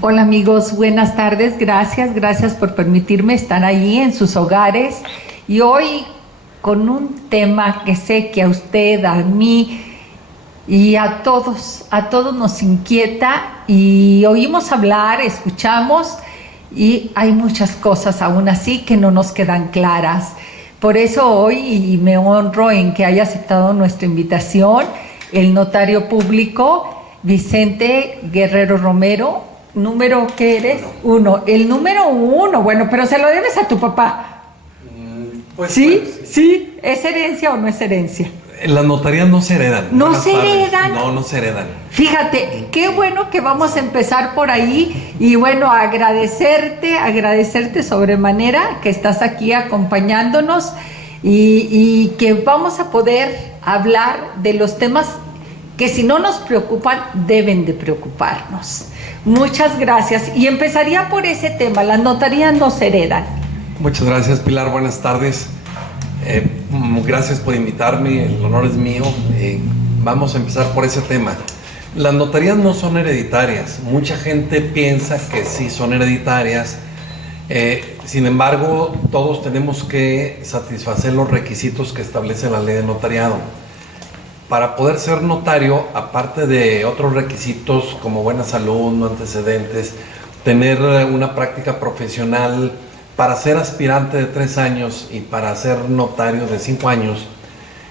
Hola amigos, buenas tardes, gracias por permitirme estar ahí en sus hogares y hoy con un tema que sé que a usted, a mí y a todos nos inquieta y oímos hablar, escuchamos y hay muchas cosas aún así que no nos quedan claras. Por eso hoy, y me honro en que haya aceptado nuestra invitación, el notario público Vicente Guerrero Romero. ¿Número qué eres? Uno. El número uno. Bueno, pero se lo debes a tu papá. Pues, ¿Sí? pues, ¿Sí? ¿Es herencia o no es herencia? las notarías no se heredan. ¿No Buenas se tardes. heredan? No, no se heredan. Fíjate, qué bueno que vamos a empezar por ahí y bueno, agradecerte sobremanera que estás aquí acompañándonos y que vamos a poder hablar de los temas que si no nos preocupan, deben de preocuparnos. Muchas gracias. Y empezaría por ese tema, las notarías no se heredan. Muchas gracias, Pilar. Buenas tardes. Gracias por invitarme. El honor es mío. Vamos a empezar por ese tema. Las notarías no son hereditarias. Mucha gente piensa que sí son hereditarias. Sin embargo, todos tenemos que satisfacer los requisitos que establece la ley de notariado. Para poder ser notario, aparte de otros requisitos como buena salud, no antecedentes, tener una práctica profesional, para ser aspirante de 3 años y para ser notario de 5 años,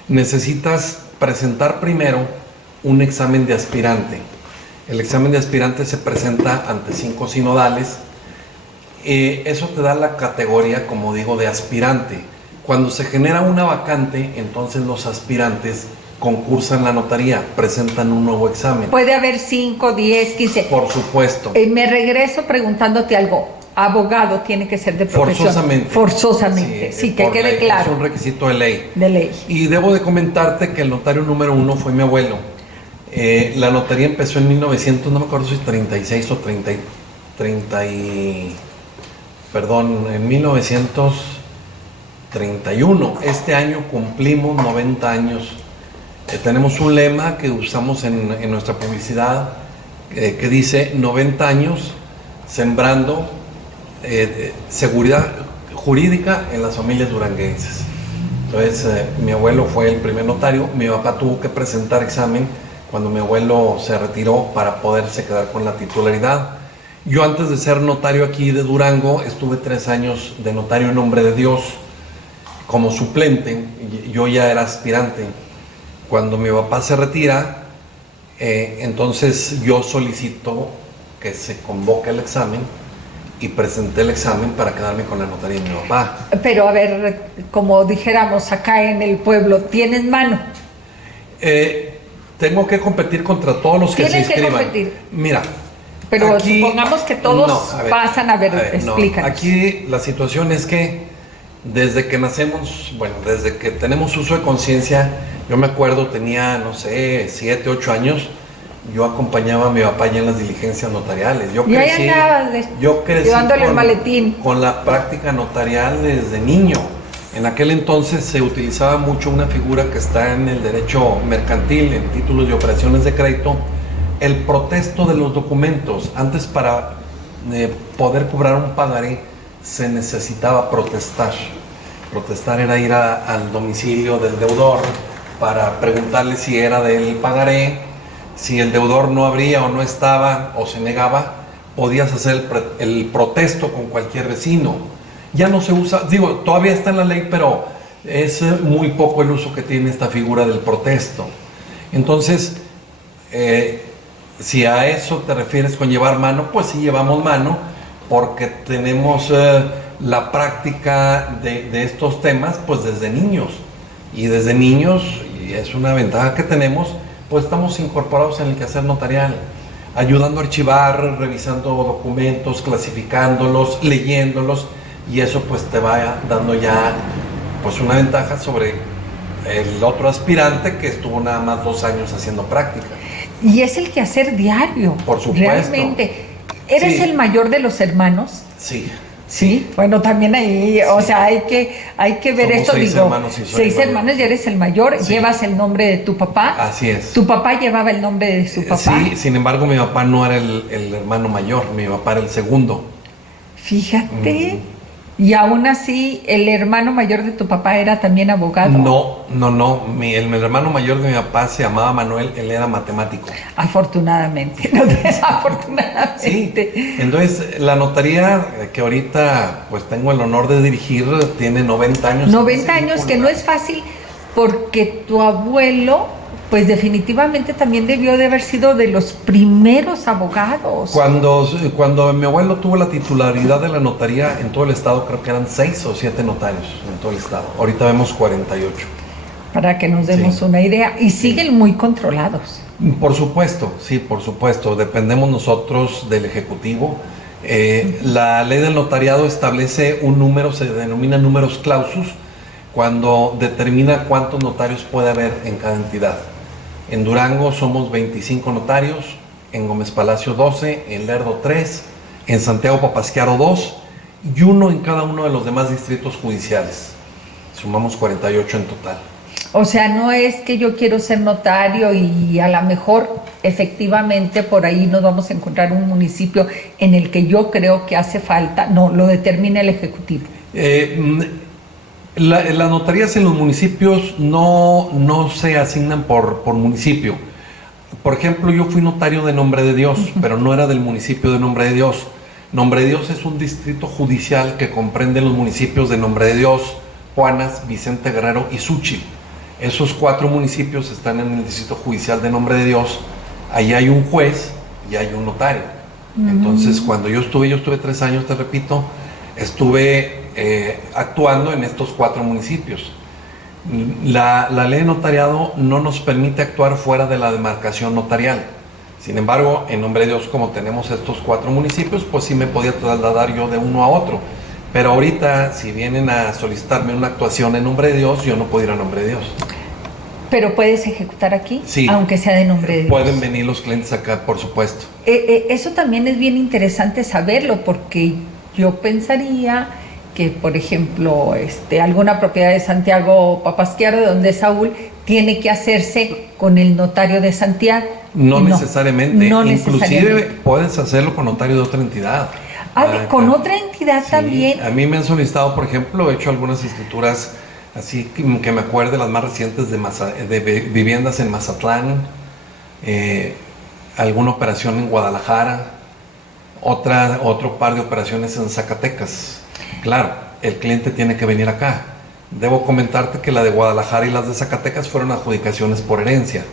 necesitas presentar primero un examen de aspirante. El examen de aspirante se presenta ante 5 sinodales. Eso te da la categoría, como digo, de aspirante. Cuando se genera una vacante, entonces los aspirantes concursan la notaría, presentan un nuevo examen. Puede haber 5, 10, 15. Por supuesto. Me regreso preguntándote algo. Abogado tiene que ser de profesión. Forzosamente. Forzosamente, sí, que quede ley, claro. Es un requisito de ley. De ley. Y debo de comentarte que el notario número 1 fue mi abuelo. La notaría empezó en 1900, no me acuerdo si 36 o en 1931. Este año cumplimos 90 años. Tenemos un lema que usamos en nuestra publicidad que dice 90 años sembrando seguridad jurídica en las familias duranguenses. Entonces mi abuelo fue el primer notario. Mi papá tuvo que presentar examen cuando mi abuelo se retiró para poderse quedar con la titularidad. Yo, antes de ser notario aquí de Durango, estuve 3 años de notario en nombre de Dios como suplente. Yo ya era aspirante. Cuando mi papá se retira, entonces yo solicito que se convoque el examen y presenté el examen para quedarme con la notaría de mi papá. Pero a ver, como dijéramos acá en el pueblo, ¿tienes mano? Tengo que competir contra todos los que se inscriban. Tienes que competir. Mira, pero aquí, supongamos que todos pasan a ver, explícanos. Aquí la situación es que desde que nacemos, bueno, desde que tenemos uso de conciencia, yo me acuerdo, tenía, no sé, 7, 8 años, yo acompañaba a mi papá ya en las diligencias notariales. Yo crecí llevándole el maletín. Con la práctica notarial desde niño. En aquel entonces se utilizaba mucho una figura que está en el derecho mercantil, en títulos y operaciones de crédito, el protesto de los documentos. Antes, para poder cobrar un pagaré, se necesitaba protestar. Protestar era ir al domicilio del deudor para preguntarle si era del pagaré. Si el deudor no abría o no estaba o se negaba, podías hacer el protesto con cualquier vecino. Ya no se usa, digo, todavía está en la ley, pero es muy poco el uso que tiene esta figura del protesto. Entonces, si a eso te refieres con llevar mano, pues sí llevamos mano, porque tenemos la práctica de estos temas pues desde niños. Y desde niños, y es una ventaja que tenemos, pues estamos incorporados en el quehacer notarial, ayudando a archivar, revisando documentos, clasificándolos, leyéndolos, y eso pues te va dando ya pues una ventaja sobre el otro aspirante que estuvo nada más 2 años haciendo práctica. Y es el quehacer diario. Por supuesto. Realmente. ¿Eres el mayor de los hermanos? Sí. Sí, bueno, también ahí, o sea, hay que ver Somos esto, 6 digo, hermanos y soy 6 el mayor. hermanos y eres el mayor, Sí. llevas el nombre de tu papá. Así es. ¿Tu papá llevaba el nombre de su papá? Sí, sin embargo, mi papá no era el hermano mayor, mi papá era el segundo. Fíjate, y aún así, ¿el hermano mayor de tu papá era también abogado? No. El hermano mayor de mi papá se llamaba Manuel, él era matemático. Afortunadamente, no Sí, desafortunadamente. entonces la notaría que ahorita pues tengo el honor de dirigir tiene 90 años. 90 años, que no es fácil, porque tu abuelo, pues definitivamente también debió de haber sido de los primeros abogados. Cuando mi abuelo tuvo la titularidad de la notaría en todo el estado, creo que eran 6 o 7 notarios en todo el estado. Ahorita vemos 48. Para que nos demos Sí. una idea. Y siguen muy controlados. Por supuesto, sí, por supuesto. Dependemos nosotros del Ejecutivo. La ley del notariado establece un número, se denomina números clausus, cuando determina cuántos notarios puede haber en cada entidad. En Durango somos 25 notarios, en Gómez Palacio 12, en Lerdo 3, en Santiago Papasquiaro 2 y 1 en cada uno de los demás distritos judiciales. Sumamos 48 en total. O sea, no es que yo quiero ser notario y a lo mejor efectivamente por ahí nos vamos a encontrar un municipio en el que yo creo que hace falta. No, lo determina el Ejecutivo. Las notarías en los municipios no se asignan por municipio. Por ejemplo, yo fui notario de Nombre de Dios, pero no era del municipio de Nombre de Dios. Nombre de Dios es un distrito judicial que comprende los municipios de Nombre de Dios, Juanas, Vicente Guerrero y Xúchitl. Esos 4 municipios están en el distrito judicial de Nombre de Dios. Ahí hay un juez y hay un notario. Entonces, cuando yo estuve 3 años, te repito, estuve actuando en estos 4 municipios. La ley de notariado no nos permite actuar fuera de la demarcación notarial. Sin embargo, en Nombre de Dios, como tenemos estos 4 municipios, pues sí me podía trasladar yo de uno a otro. Pero ahorita, si vienen a solicitarme una actuación en Nombre de Dios, yo no puedo ir a Nombre de Dios. ¿Pero puedes ejecutar aquí? Sí. Aunque sea de Nombre de Dios. Pueden venir los clientes acá, por supuesto. Eso también es bien interesante saberlo, porque yo pensaría que, por ejemplo, alguna propiedad de Santiago Papasquiaro, de donde es Saúl, tiene que hacerse con el notario de Santiago. No necesariamente. No Inclusive necesariamente. puedes hacerlo con notario de otra entidad. Con otra entidad Sí, también. a mí me han solicitado, por ejemplo, he hecho algunas escrituras así que me acuerde, las más recientes de viviendas en Mazatlán, alguna operación en Guadalajara, otro par de operaciones en Zacatecas. Claro, el cliente tiene que venir acá. Debo comentarte que la de Guadalajara y las de Zacatecas fueron adjudicaciones por herencia.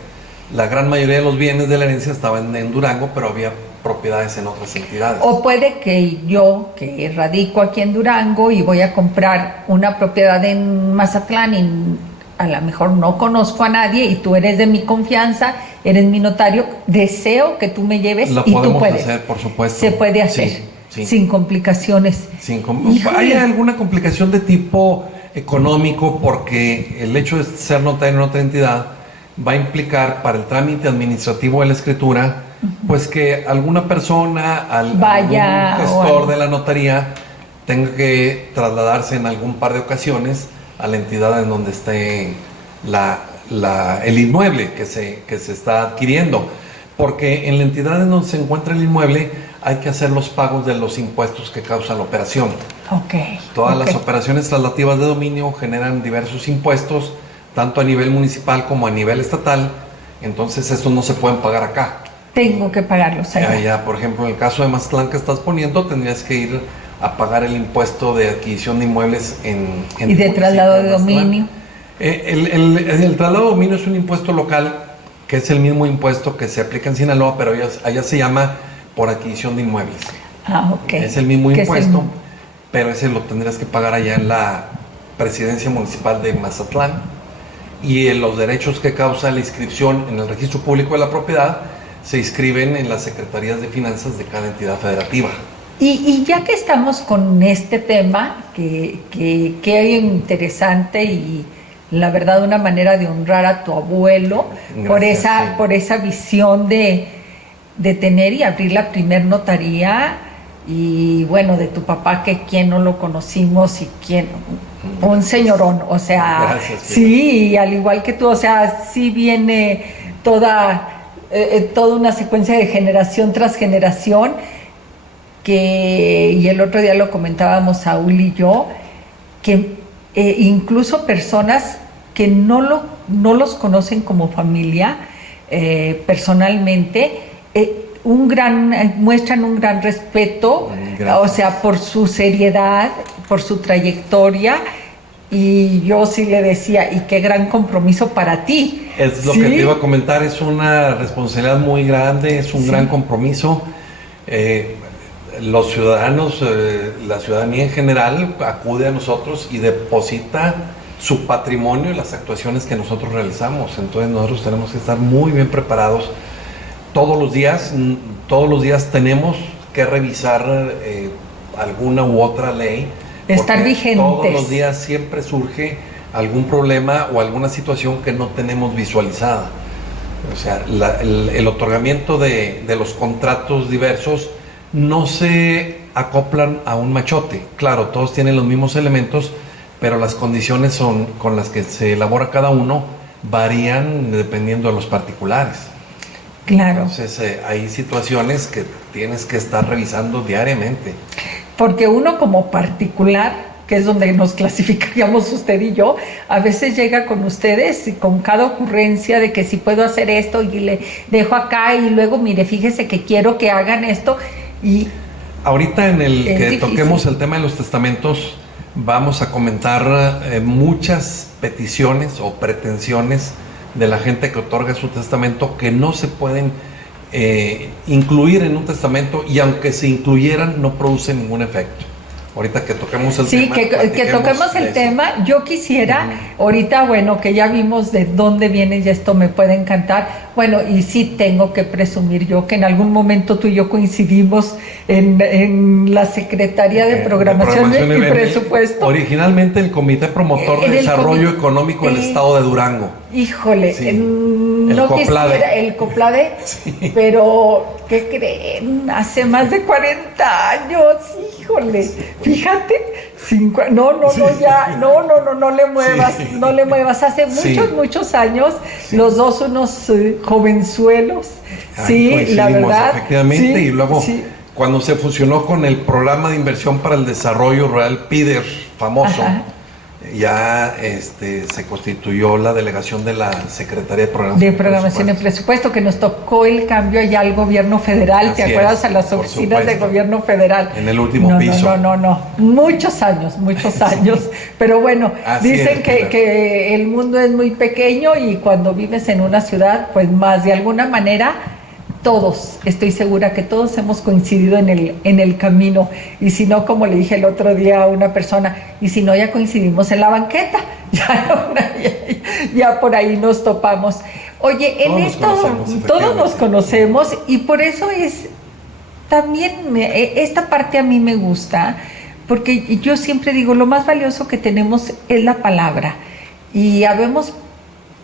La gran mayoría de los bienes de la herencia estaban en Durango, pero había propiedades en otras entidades. O puede que yo, que radico aquí en Durango y voy a comprar una propiedad en Mazatlán y a lo mejor no conozco a nadie y tú eres de mi confianza, eres mi notario, deseo que tú me lleves La y tú podemos puedes. hacer, por supuesto. Se puede hacer, Sí. sin complicaciones. Híjole. ¿Hay alguna complicación de tipo económico? Porque el hecho de ser notario en otra entidad va a implicar para el trámite administrativo de la escritura, pues que alguna persona, algún gestor de la notaría, tenga que trasladarse en algún par de ocasiones a la entidad en donde esté el inmueble que se está adquiriendo. Porque en la entidad en donde se encuentra el inmueble hay que hacer los pagos de los impuestos que causa la operación. Todas las operaciones traslativas de dominio generan diversos impuestos, tanto a nivel municipal como a nivel estatal. Entonces estos no se pueden pagar acá. Tengo que pagarlos allá. Por ejemplo, en el caso de Mazatlán que estás poniendo, tendrías que ir a pagar el impuesto de adquisición de inmuebles en y de traslado de dominio. El traslado de dominio es un impuesto local, que es el mismo impuesto que se aplica en Sinaloa, pero allá se llama por adquisición de inmuebles. Es el mismo impuesto, pero ese lo tendrías que pagar allá en la presidencia municipal de Mazatlán. Y los derechos que causa la inscripción en el registro público de la propiedad se inscriben en las secretarías de finanzas de cada entidad federativa. Y ya que estamos con este tema, que hay interesante y la verdad una manera de honrar a tu abuelo. Gracias, por esa visión de tener y abrir la primer notaría y bueno, de tu papá, que quién no lo conocimos y quién, un señorón, o sea, gracias, sí, y al igual que tú, o sea, sí viene toda una secuencia de generación tras generación, y el otro día lo comentábamos Saúl y yo, que incluso personas que no los conocen como familia personalmente, muestran un gran respeto, o sea, por su seriedad, por su trayectoria, y yo sí le decía, y qué gran compromiso para ti. Es lo ¿Sí? que te iba a comentar, es una responsabilidad muy grande, es un Sí. gran compromiso. Los ciudadanos, la ciudadanía en general, acude a nosotros y deposita su patrimonio en las actuaciones que nosotros realizamos. Entonces nosotros tenemos que estar muy bien preparados. Todos los días tenemos que revisar alguna u otra ley. Estar vigentes. Todos los días siempre surge algún problema o alguna situación que no tenemos visualizada. O sea, el otorgamiento de los contratos diversos no se acoplan a un machote. Claro, todos tienen los mismos elementos, pero las condiciones con las que se elabora cada uno varían dependiendo de los particulares. Claro. Entonces hay situaciones que tienes que estar revisando diariamente. Porque uno como particular, que es donde nos clasificaríamos usted y yo, a veces llega con ustedes y con cada ocurrencia de que si puedo hacer esto y le dejo acá y luego, mire, fíjese que quiero que hagan esto y... Ahorita en el que difícil. toquemos el tema de los testamentos, vamos a comentar muchas peticiones o pretensiones de la gente que otorga su testamento que no se pueden incluir en un testamento, y aunque se incluyeran no producen ningún efecto. Ahorita que toquemos el tema. Sí, que toquemos el tema. Yo quisiera, ahorita, bueno, que ya vimos de dónde viene y esto me puede encantar. Bueno, y sí tengo que presumir yo que en algún momento tú y yo coincidimos en la Secretaría de Programación y Presupuesto. Originalmente el Comité Promotor de Desarrollo Económico del Estado de Durango. Híjole, Sí. no quisiera el COPLADE, Sí. pero ¿qué creen? Hace más de 40 años, híjole, fíjate, no le muevas, Sí. no le muevas, hace Sí. muchos años, Sí. los dos unos jovenzuelos, Ahí sí, la coincidimos, verdad. efectivamente, sí, y luego sí. cuando se fusionó con el Programa de Inversión para el Desarrollo Rural, PIDER, famoso, Ajá. ya se constituyó la delegación de la Secretaría de Programación, De Programación y Presupuesto, que nos tocó el cambio allá al gobierno federal, Así ¿te acuerdas? es, A las por oficinas de supuesto. gobierno federal. En el último piso. No, muchos años, pero bueno, Así dicen es, que, claro. que el mundo es muy pequeño y cuando vives en una ciudad, pues más de alguna manera, todos, estoy segura que todos hemos coincidido en el camino, y si no, como le dije el otro día a una persona, y si no, ya coincidimos en la banqueta, ya por ahí nos topamos. Oye, en todos nos conocemos, y por eso es también esta parte a mí me gusta, porque yo siempre digo, lo más valioso que tenemos es la palabra, y habemos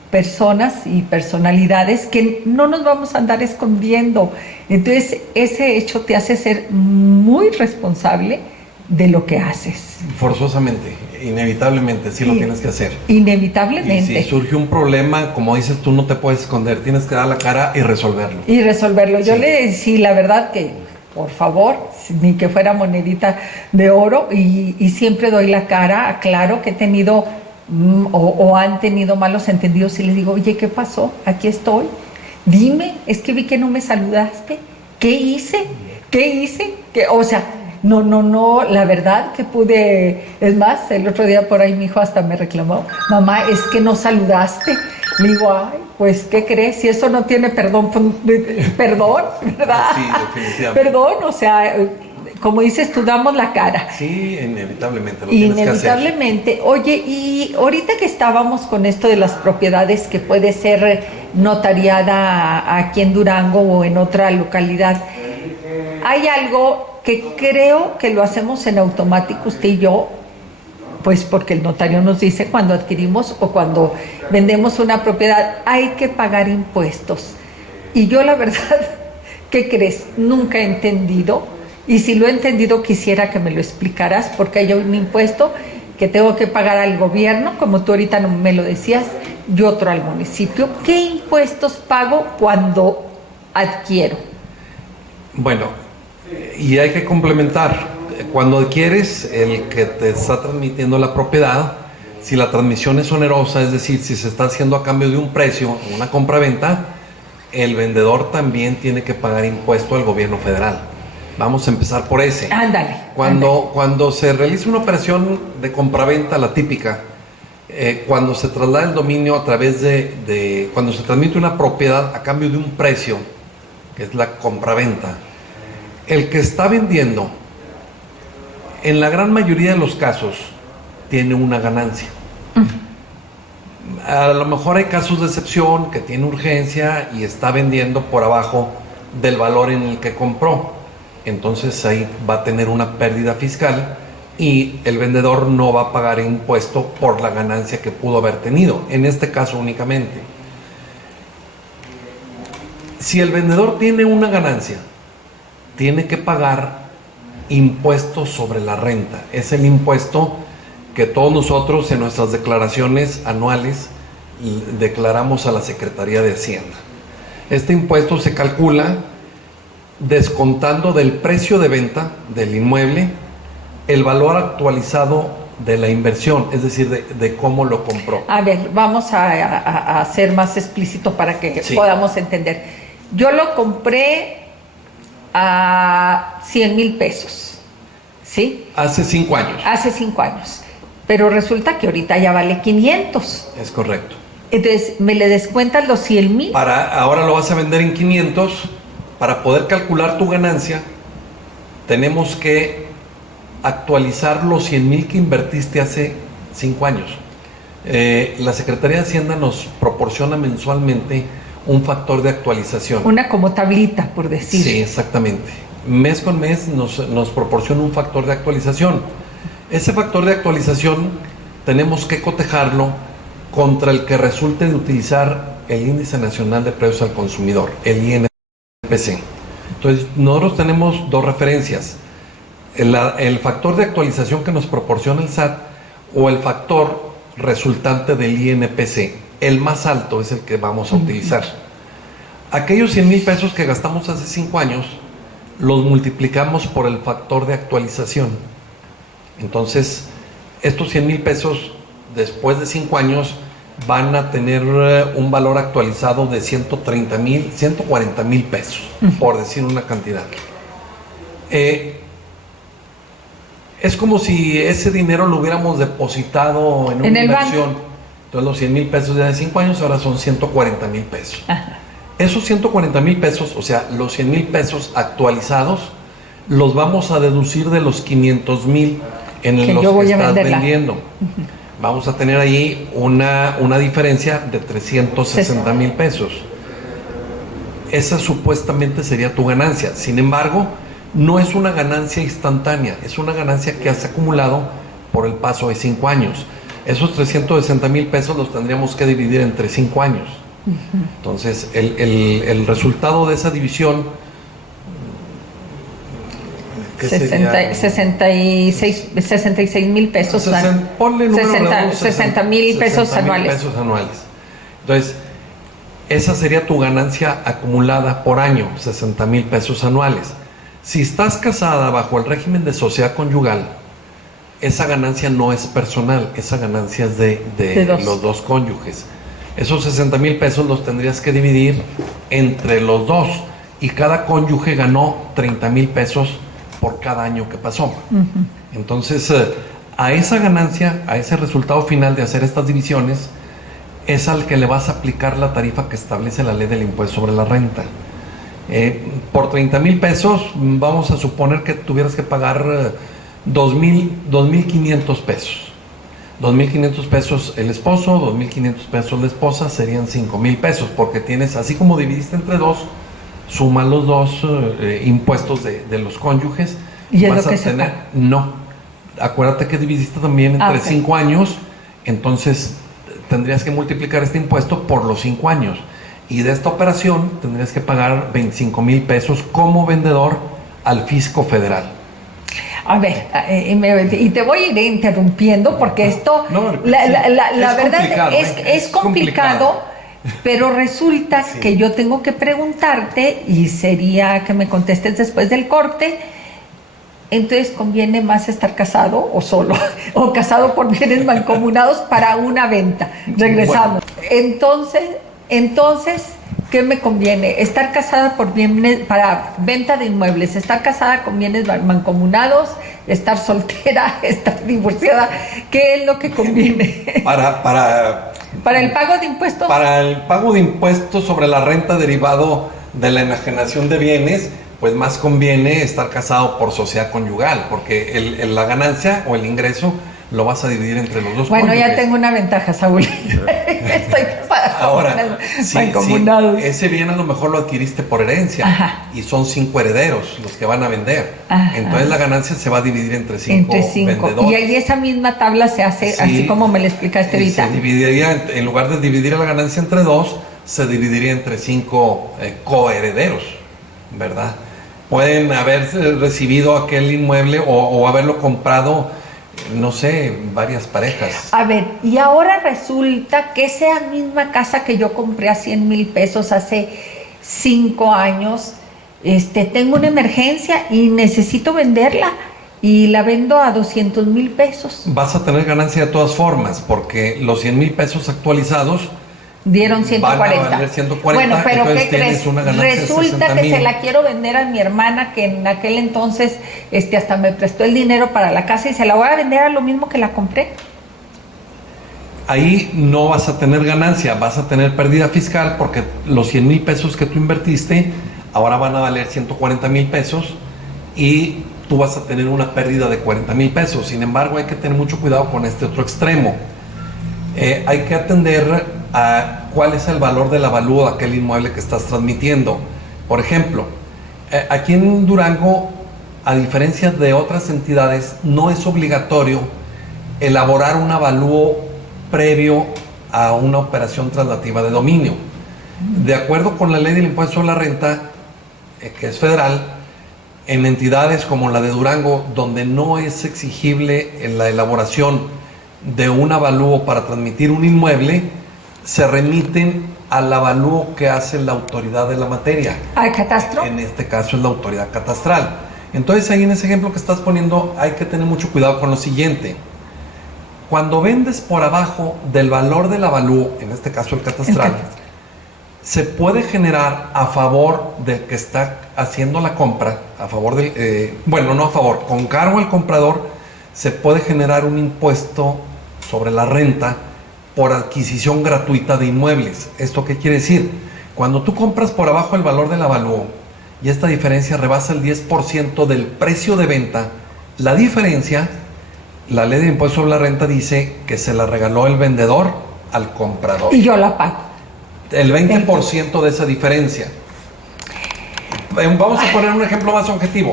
personas y personalidades que no nos vamos a andar escondiendo. Entonces, ese hecho te hace ser muy responsable de lo que haces. Forzosamente, inevitablemente, sí lo tienes que hacer. Inevitablemente. Y si surge un problema, como dices tú, no te puedes esconder, tienes que dar la cara y resolverlo. Yo Sí. le decía, la verdad que, por favor, ni que fuera monedita de oro, y siempre doy la cara. Aclaro que he tenido o han tenido malos entendidos y les digo, oye, ¿qué pasó? Aquí estoy. Dime, es que vi que no me saludaste. ¿Qué hice? O sea, no, la verdad que pude. Es más, el otro día por ahí mi hijo hasta me reclamó, mamá, es que no saludaste. Le digo, ay, pues, ¿qué crees? Si eso no tiene perdón, ¿verdad? Sí, definitivamente. Perdón, o sea, como dices tú, damos la cara. Sí, inevitablemente lo tienes que hacer. Inevitablemente. Oye, y ahorita que estábamos con esto de las propiedades que puede ser notariada aquí en Durango o en otra localidad, hay algo que creo que lo hacemos en automático usted y yo, pues porque el notario nos dice cuando adquirimos o cuando vendemos una propiedad, hay que pagar impuestos. Y yo la verdad, ¿qué crees? Nunca he entendido Y si lo he entendido, quisiera que me lo explicaras, porque hay un impuesto que tengo que pagar al gobierno, como tú ahorita no me lo decías, y otro al municipio. ¿Qué impuestos pago cuando adquiero? Bueno, y hay que complementar. Cuando adquieres, el que te está transmitiendo la propiedad, si la transmisión es onerosa, es decir, si se está haciendo a cambio de un precio, una compra-venta, el vendedor también tiene que pagar impuesto al gobierno federal. Vamos a empezar por ese. Ándale. Cuando se realiza una operación de compraventa, la típica, cuando se traslada el dominio a través cuando se transmite una propiedad a cambio de un precio, que es la compraventa, el que está vendiendo, en la gran mayoría de los casos, tiene una ganancia. A lo mejor hay casos de excepción que tiene urgencia y está vendiendo por abajo del valor en el que compró. Entonces ahí va a tener una pérdida fiscal y el vendedor no va a pagar impuesto por la ganancia que pudo haber tenido, en este caso únicamente. Si el vendedor tiene una ganancia, tiene que pagar impuesto sobre la renta. Es el impuesto que todos nosotros en nuestras declaraciones anuales declaramos a la Secretaría de Hacienda. Este impuesto se calcula descontando del precio de venta del inmueble el valor actualizado de la inversión, es decir, de cómo lo compró. A ver, vamos a ser más explícito para que Sí. podamos entender. Yo lo compré a 100,000 pesos, ¿sí? Hace 5 años. Hace 5 años. Pero resulta que ahorita ya vale 500. Es correcto. Entonces, me le descuentan los 100,000. Ahora lo vas a vender en 500. Para poder calcular tu ganancia, tenemos que actualizar los 100,000 que invertiste hace 5 años. La Secretaría de Hacienda nos proporciona mensualmente un factor de actualización. Una como tablita, por decir. Sí, exactamente. Mes con mes nos proporciona un factor de actualización. Ese factor de actualización tenemos que cotejarlo contra el que resulte de utilizar el Índice Nacional de Precios al Consumidor, el INPC. Entonces, nosotros tenemos dos referencias: el factor de actualización que nos proporciona el SAT o el factor resultante del INPC. El más alto es el que vamos a utilizar. Aquellos 100,000 pesos que gastamos hace 5 años, los multiplicamos por el factor de actualización. Entonces, estos 100,000 pesos, después de 5 años, van a tener un valor actualizado de 130,000, 140,000 pesos, por decir una cantidad. Es como si ese dinero lo hubiéramos depositado en una inversión. Banco. Entonces, los 100,000 pesos de hace 5 años ahora son 140,000 pesos. Ajá. Esos 140,000 pesos, o sea, los 100,000 pesos actualizados, los vamos a deducir de los 500,000 en Que los yo voy que a estás venderla. vendiendo. Vamos a tener ahí una diferencia de 360,000 pesos. Esa supuestamente sería tu ganancia. Sin embargo, no es una ganancia instantánea, es una ganancia que has acumulado por el paso de 5 años. Esos 360,000 pesos los tendríamos que dividir entre 5 años. Entonces, el resultado de esa división, ¿qué sería? 66,000 pesos. Ponle número redondo, 60,000 pesos 60,000 anuales. pesos anuales. Entonces, esa sería tu ganancia acumulada por año, 60,000 pesos anuales. Si estás casada bajo el régimen de sociedad conyugal, esa ganancia no es personal, esa ganancia es de los dos cónyuges. Esos 60,000 pesos los tendrías que dividir entre los dos y cada cónyuge ganó 30,000 pesos por cada año que pasó. Entonces, a esa ganancia, a ese resultado final de hacer estas divisiones, es al que le vas a aplicar la tarifa que establece la ley del impuesto sobre la renta. Por 30,000 pesos, vamos a suponer que tuvieras que pagar 2,500 pesos. 2,500 pesos el esposo, 2,500 pesos la esposa, serían 5,000 pesos, porque tienes, así como dividiste entre dos, suma los dos impuestos de los cónyuges. ¿Y es vas lo que a se tener? paga? No, acuérdate que dividiste también entre 5 años, entonces tendrías que multiplicar este impuesto por los 5 años. Y de esta operación tendrías que pagar 25,000 pesos como vendedor al fisco federal. A ver, y te voy a ir interrumpiendo porque esto, No, la verdad es complicado. complicado, pero resulta Sí. que yo tengo que preguntarte, y sería que me contestes después del corte. Entonces, ¿conviene más estar casado o solo? O casado por bienes mancomunados para una venta. Regresamos. Entonces, ¿qué me conviene? Estar casada por bienes para venta de inmuebles, estar casada con bienes mancomunados, estar soltera, estar divorciada. ¿Qué es lo que conviene? ¿Para el pago de impuestos? Para el pago de impuestos sobre la renta derivado de la enajenación de bienes, pues más conviene estar casado por sociedad conyugal, porque la ganancia o el ingreso lo vas a dividir entre los dos. Bueno, cónyuges. ya tengo una ventaja, Saúl. Estoy casada Ahora, con mancomunados. ese bien a lo mejor lo adquiriste por herencia. Ajá. Y son 5 herederos los que van a vender. Ajá. Entonces la ganancia se va a dividir entre 5 vendedores. Y ahí esa misma tabla se hace Sí, así como me la explicaste y ahorita. se dividiría, en lugar de dividir la ganancia entre 2, se dividiría entre 5 coherederos, ¿verdad? Pueden haber recibido aquel inmueble o haberlo comprado, no sé, varias parejas. A ver, y ahora resulta que esa misma casa que yo compré a 100,000 pesos hace 5 años, tengo una emergencia y necesito venderla y la vendo a 200,000 pesos. Vas a tener ganancia de todas formas, porque los 100,000 pesos actualizados Dieron 140. van a valer 140. Bueno, pero entonces ¿qué tienes crees? una ganancia de Resulta que 60,000. se la quiero vender a mi hermana, que en aquel entonces hasta me prestó el dinero para la casa, y se la voy a vender a lo mismo que la compré. Ahí no vas a tener ganancia, vas a tener pérdida fiscal, porque los 100,000 pesos que tú invertiste ahora van a valer 140,000 pesos y tú vas a tener una pérdida de 40,000 pesos. Sin embargo, hay que tener mucho cuidado con este otro extremo. Hay que atender a cuál es el valor del avalúo de aquel inmueble que estás transmitiendo. Por ejemplo, aquí en Durango, a diferencia de otras entidades, no es obligatorio elaborar un avalúo previo a una operación traslativa de dominio. De acuerdo con la ley del impuesto sobre la renta, que es federal, en entidades como la de Durango, donde no es exigible la elaboración de un avalúo para transmitir un inmueble, se remiten al avalúo que hace la autoridad de la materia. ¿Al catastro? En este caso es la autoridad catastral. Entonces ahí en ese ejemplo que estás poniendo hay que tener mucho cuidado con lo siguiente. Cuando vendes por abajo del valor del avalúo, en este caso el catastral, se puede generar a favor del que está haciendo la compra, a favor del, no a favor, con cargo al comprador, se puede generar un impuesto sobre la renta por adquisición gratuita de inmuebles. ¿Esto qué quiere decir? Cuando tú compras por abajo el valor del avalúo y esta diferencia rebasa el 10% del precio de venta, la diferencia, la ley de impuesto sobre la renta dice que se la regaló el vendedor al comprador. Y yo la pago. El 20% de esa diferencia. Vamos a poner un ejemplo más objetivo.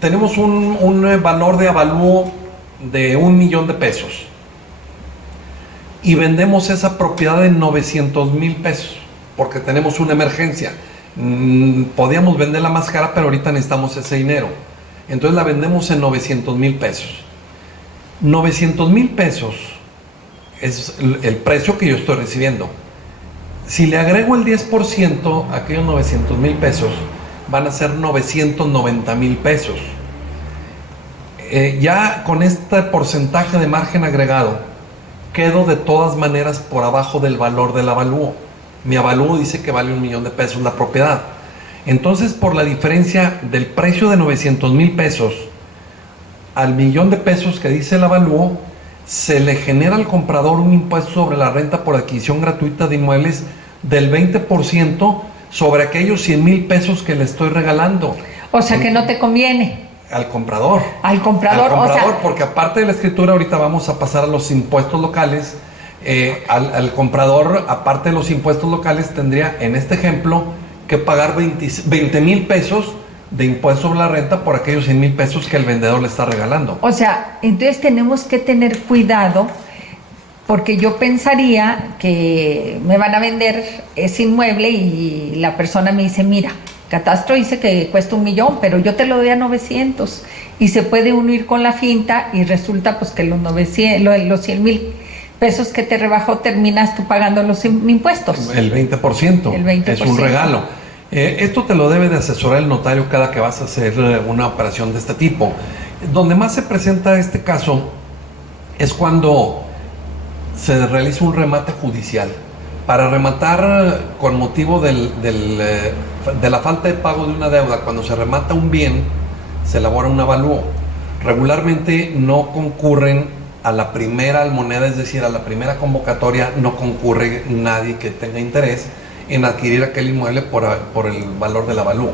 Tenemos un valor de avalúo de 1,000,000 de pesos y vendemos esa propiedad en 900,000 pesos porque tenemos una emergencia. Podíamos venderla más cara, pero ahorita necesitamos ese dinero. Entonces la vendemos en 900,000 pesos. 900,000 pesos es el precio que yo estoy recibiendo. Si le agrego el 10% a aquellos 900,000 pesos, van a ser 990,000 pesos. Ya con este porcentaje de margen agregado, quedo de todas maneras por abajo del valor del avalúo. Mi avalúo dice que vale 1,000,000 de pesos la propiedad. Entonces, por la diferencia del precio de 900,000 pesos al 1,000,000 de pesos que dice el avalúo, se le genera al comprador un impuesto sobre la renta por adquisición gratuita de inmuebles del 20% sobre aquellos 100,000 pesos que le estoy regalando. O sea que no te conviene. Al comprador. Al comprador, o sea, sea, porque aparte de la escritura, ahorita vamos a pasar a los impuestos locales. Al comprador, aparte de los impuestos locales, tendría, en este ejemplo, que pagar 20,000 pesos de impuesto sobre la renta por aquellos 100,000 pesos que el vendedor le está regalando. O sea, entonces tenemos que tener cuidado, porque yo pensaría que me van a vender ese inmueble y la persona me dice, mira, Catastro dice que cuesta 1,000,000, pero yo te lo doy a 900. Y se puede uno ir con la finta y resulta pues que los 100,000 pesos que te rebajó terminas tú pagando los impuestos. El 20%. El 20%. Es un regalo. Esto te lo debe de asesorar el notario cada que vas a hacer una operación de este tipo. Donde más se presenta este caso es cuando se realiza un remate judicial. Para rematar con motivo de la falta de pago de una deuda, cuando se remata un bien, se elabora un avalúo. Regularmente no concurren a la primera almoneda, es decir, a la primera convocatoria, no concurre nadie que tenga interés en adquirir aquel inmueble por el valor del avalúo.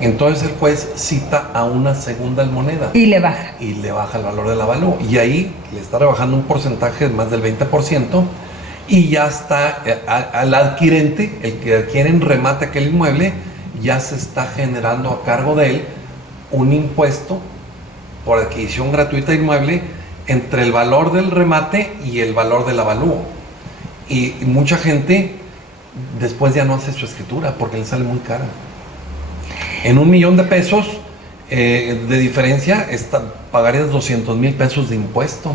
Entonces el juez cita a una segunda almoneda. Y le baja. Y le baja el valor del avalúo. Y ahí le está rebajando un porcentaje de más del 20%. Y ya está, al adquirente, el que adquiere en remate aquel inmueble, ya se está generando a cargo de él un impuesto por adquisición gratuita de inmueble entre el valor del remate y el valor del avalúo. Y mucha gente después ya no hace su escritura porque le sale muy cara. En 1,000,000 de pesos de diferencia pagarías 200,000 pesos de impuesto.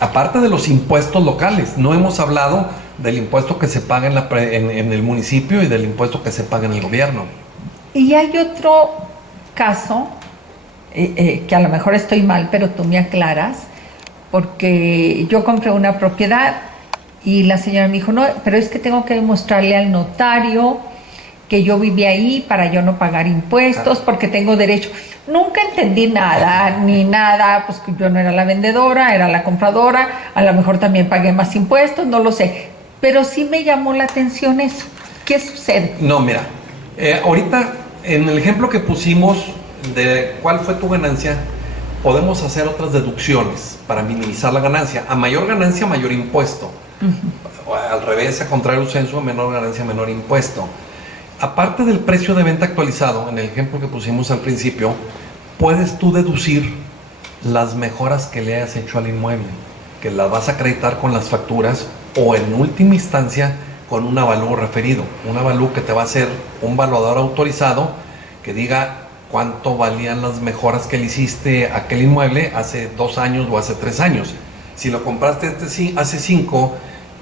Aparte de los impuestos locales, no hemos hablado del impuesto que se paga en el municipio y del impuesto que se paga en el gobierno. Y hay otro caso, que a lo mejor estoy mal, pero tú me aclaras, porque yo compré una propiedad y la señora me dijo, no, pero es que tengo que demostrarle al notario que yo vivía ahí para yo no pagar impuestos, porque tengo derecho. Nunca entendí nada, ni nada, pues que yo no era la vendedora, era la compradora, a lo mejor también pagué más impuestos, no lo sé. Pero sí me llamó la atención eso. ¿Qué sucede? No, mira, ahorita en el ejemplo que pusimos de cuál fue tu ganancia, podemos hacer otras deducciones para minimizar la ganancia. A mayor ganancia, mayor impuesto. Al revés, a contrario censo, menor ganancia, menor impuesto. Aparte del precio de venta actualizado, en el ejemplo que pusimos al principio, puedes tú deducir las mejoras que le hayas hecho al inmueble, que las vas a acreditar con las facturas o en última instancia con un avalúo referido. Un avalúo que te va a hacer un valuador autorizado que diga cuánto valían las mejoras que le hiciste a aquel inmueble hace 2 años o hace 3 años. Si lo compraste hace 5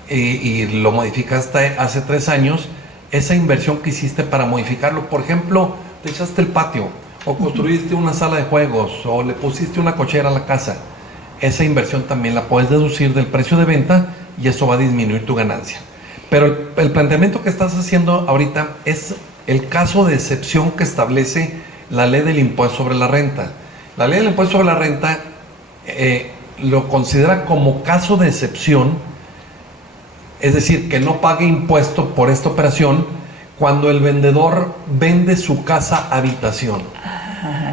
y lo modificaste hace 3 años, esa inversión que hiciste para modificarlo, por ejemplo, te echaste el patio, o construiste una sala de juegos, o le pusiste una cochera a la casa, esa inversión también la puedes deducir del precio de venta y eso va a disminuir tu ganancia. Pero el planteamiento que estás haciendo ahorita es el caso de excepción que establece la ley del impuesto sobre la renta. La ley del impuesto sobre la renta lo considera como caso de excepción. Es decir, que no pague impuesto por esta operación cuando el vendedor vende su casa habitación.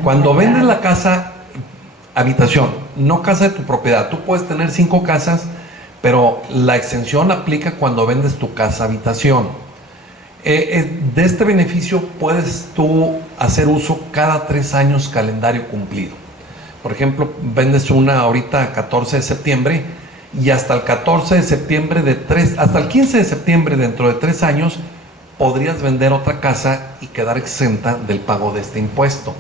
Cuando vendes la casa habitación, no casa de tu propiedad, tú puedes tener 5 casas, pero la exención aplica cuando vendes tu casa habitación. De este beneficio puedes tú hacer uso cada 3 años calendario cumplido. Por ejemplo, vendes una ahorita 14 de septiembre, y hasta el 14 de septiembre hasta el 15 de septiembre dentro de 3 años podrías vender otra casa y quedar exenta del pago de este impuesto.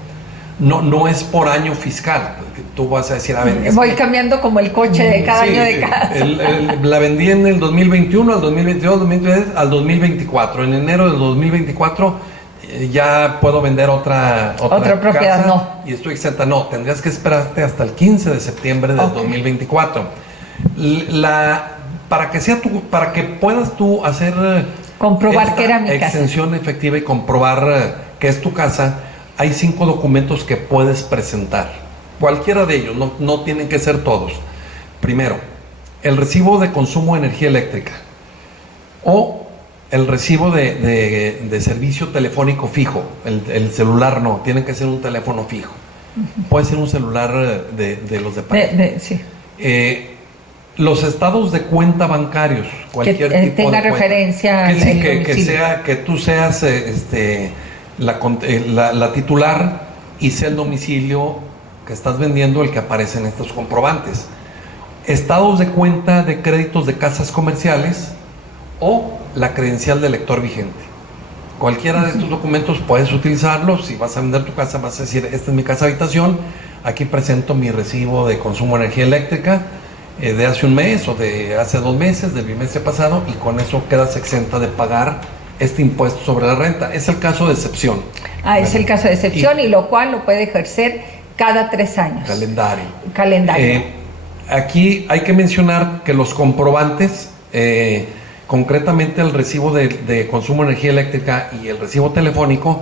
No es por año fiscal. Tú vas a decir, a ver, voy cambiando como el coche de cada año de casa. La vendí en el 2021, al 2022, 2023, al 2024. En enero del 2024 ya puedo vender otra propiedad, casa, no. Y estoy exenta. No, tendrías que esperarte hasta el 15 de septiembre del 2024. Para que puedas tú hacer comprobar que era mi casa, exención efectiva y comprobar que es tu casa, hay 5 documentos que puedes presentar. Cualquiera de ellos, no tienen que ser todos. Primero, el recibo de consumo de energía eléctrica o el recibo de servicio telefónico fijo. El celular no, tiene que ser un teléfono fijo. Puede ser un celular de los de pago. Sí. Los estados de cuenta bancarios, cualquier que tipo tenga de referencia cuenta. Que tú seas la titular y sea el domicilio que estás vendiendo el que aparece en estos comprobantes. Estados de cuenta de créditos de casas comerciales o la credencial de lector vigente. Cualquiera de estos documentos puedes utilizarlos. Si vas a vender tu casa, vas a decir, esta es mi casa habitación, aquí presento mi recibo de consumo de energía eléctrica de hace un mes o de hace 2 meses, del bimestre pasado, y con eso quedas exenta de pagar este impuesto sobre la renta. Es el caso de excepción. Es el caso de excepción, y lo cual lo puede ejercer cada 3 años. Calendario. Aquí hay que mencionar que los comprobantes, concretamente el recibo de consumo de energía eléctrica y el recibo telefónico,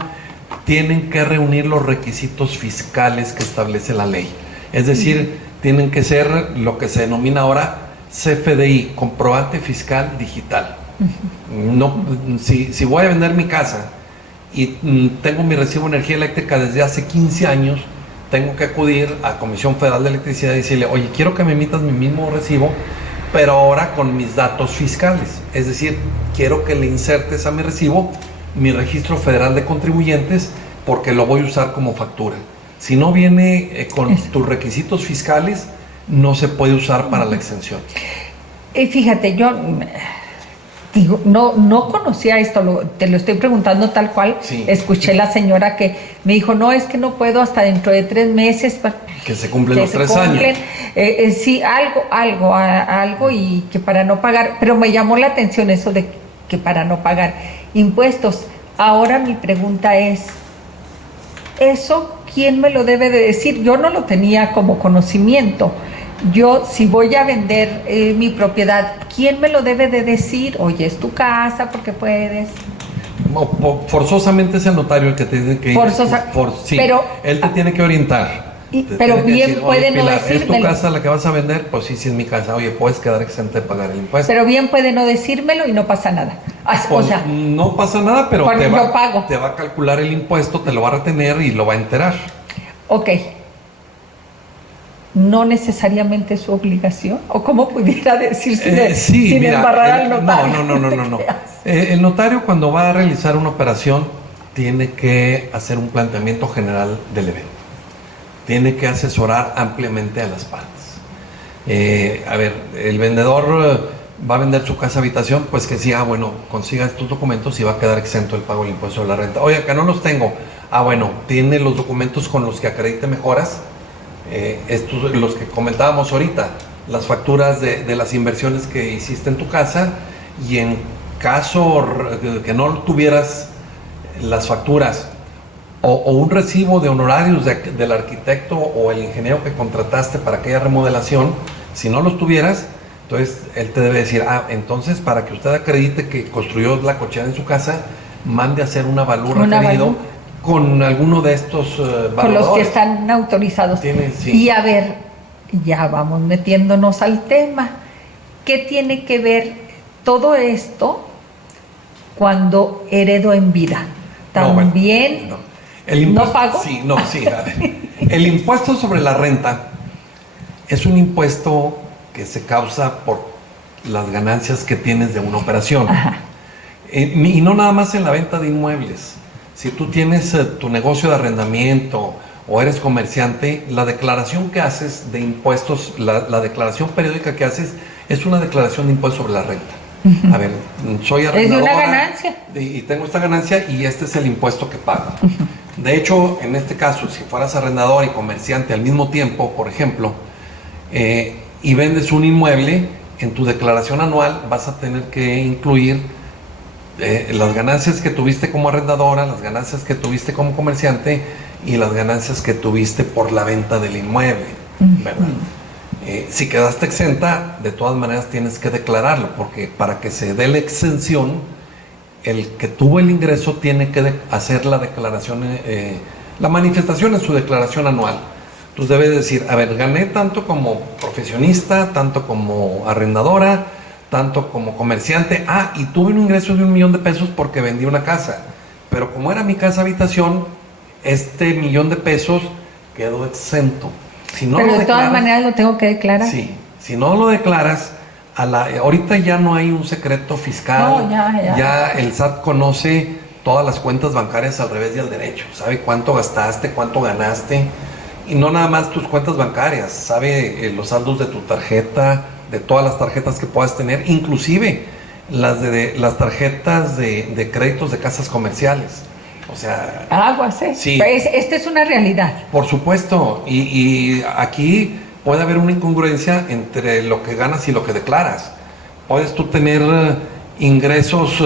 tienen que reunir los requisitos fiscales que establece la ley. Es decir, tienen que ser lo que se denomina ahora CFDI, comprobante fiscal digital. No, si voy a vender mi casa y tengo mi recibo de energía eléctrica desde hace 15 años, tengo que acudir a Comisión Federal de Electricidad y decirle, oye, quiero que me emitas mi mismo recibo, pero ahora con mis datos fiscales. Es decir, quiero que le insertes a mi recibo mi registro federal de contribuyentes, porque lo voy a usar como factura. Si no viene con tus requisitos fiscales, no se puede usar para la exención. Fíjate, yo digo, no conocía esto, te lo estoy preguntando tal cual. Sí. Escuché la señora que me dijo, no, es que no puedo hasta dentro de 3 meses. Que se cumplen los 3 años. Sí, algo, y que para no pagar, pero me llamó la atención eso de que para no pagar impuestos. Ahora mi pregunta es, ¿eso quién me lo debe de decir? Yo no lo tenía como conocimiento. Yo, si voy a vender mi propiedad, ¿quién me lo debe de decir? Oye, es tu casa porque puedes. Forzosamente es el notario el que te tiene que ir. Sí, pero él te tiene que orientar. Pero bien decir, puede no decirme. ¿Es tu decírmelo? casa la que vas a vender? Pues sí, es mi casa. Oye, puedes quedar exenta de pagar el impuesto. Pero bien puede no decírmelo y no pasa nada. Pues, o sea, no pasa nada, pero te va a calcular el impuesto, te lo va a retener y lo va a enterar. Ok. ¿No necesariamente es su obligación? ¿O cómo pudiera decir sin embarrar al notario? No. El notario, cuando va a realizar una operación, tiene que hacer un planteamiento general del evento. Tiene que asesorar ampliamente a las partes. A ver, el vendedor va a vender su casa habitación, pues que sí, consiga estos documentos y va a quedar exento del pago del impuesto de la renta. Oye, acá no los tengo. Tiene los documentos con los que acredite mejoras. Estos, los que comentábamos ahorita, las facturas de las inversiones que hiciste en tu casa, y en caso que no tuvieras las facturas o un recibo de honorarios del arquitecto o el ingeniero que contrataste para aquella remodelación, si no los tuvieras, entonces él te debe decir, entonces para que usted acredite que construyó la cochera en su casa, mande a hacer un avalúo referido con alguno de estos valores. Con los que están autorizados. Sí. Y a ver, ya vamos metiéndonos al tema. ¿Qué tiene que ver todo esto cuando heredo en vida? También. ¿No pago? Sí. A ver. El impuesto sobre la renta es un impuesto que se causa por las ganancias que tienes de una operación. Y no nada más en la venta de inmuebles. Si tú tienes tu negocio de arrendamiento o eres comerciante, la declaración que haces de impuestos, la declaración periódica que haces, es una declaración de impuesto sobre la renta. A ver, soy arrendadora. Es de una ganancia. Y tengo esta ganancia y este es el impuesto que pago. De hecho, en este caso, si fueras arrendador y comerciante al mismo tiempo, por ejemplo, y vendes un inmueble, en tu declaración anual vas a tener que incluir las ganancias que tuviste como arrendadora, las ganancias que tuviste como comerciante y las ganancias que tuviste por la venta del inmueble, ¿verdad? Si quedaste exenta, de todas maneras tienes que declararlo, porque para que se dé la exención, el que tuvo el ingreso tiene que hacer la declaración, la manifestación en su declaración anual. Entonces debe decir, a ver, gané tanto como profesionista, tanto como arrendadora, tanto como comerciante, y tuve un ingreso de $1,000,000 porque vendí una casa, pero como era mi casa habitación, este $1,000,000 quedó exento. Si no pero de todas maneras lo tengo que declarar. Sí, si no lo declaras, ahorita ya no hay un secreto fiscal. No, ya. El SAT conoce todas las cuentas bancarias al revés y al derecho, sabe cuánto gastaste, cuánto ganaste, y no nada más tus cuentas bancarias, sabe los saldos de tu tarjeta, de todas las tarjetas que puedas tener, inclusive las tarjetas de créditos de casas comerciales. O sea, aguas, ¿eh? Sí. Pues, esta es una realidad. Por supuesto, y aquí puede haber una incongruencia entre lo que ganas y lo que declaras. Puedes tú tener ingresos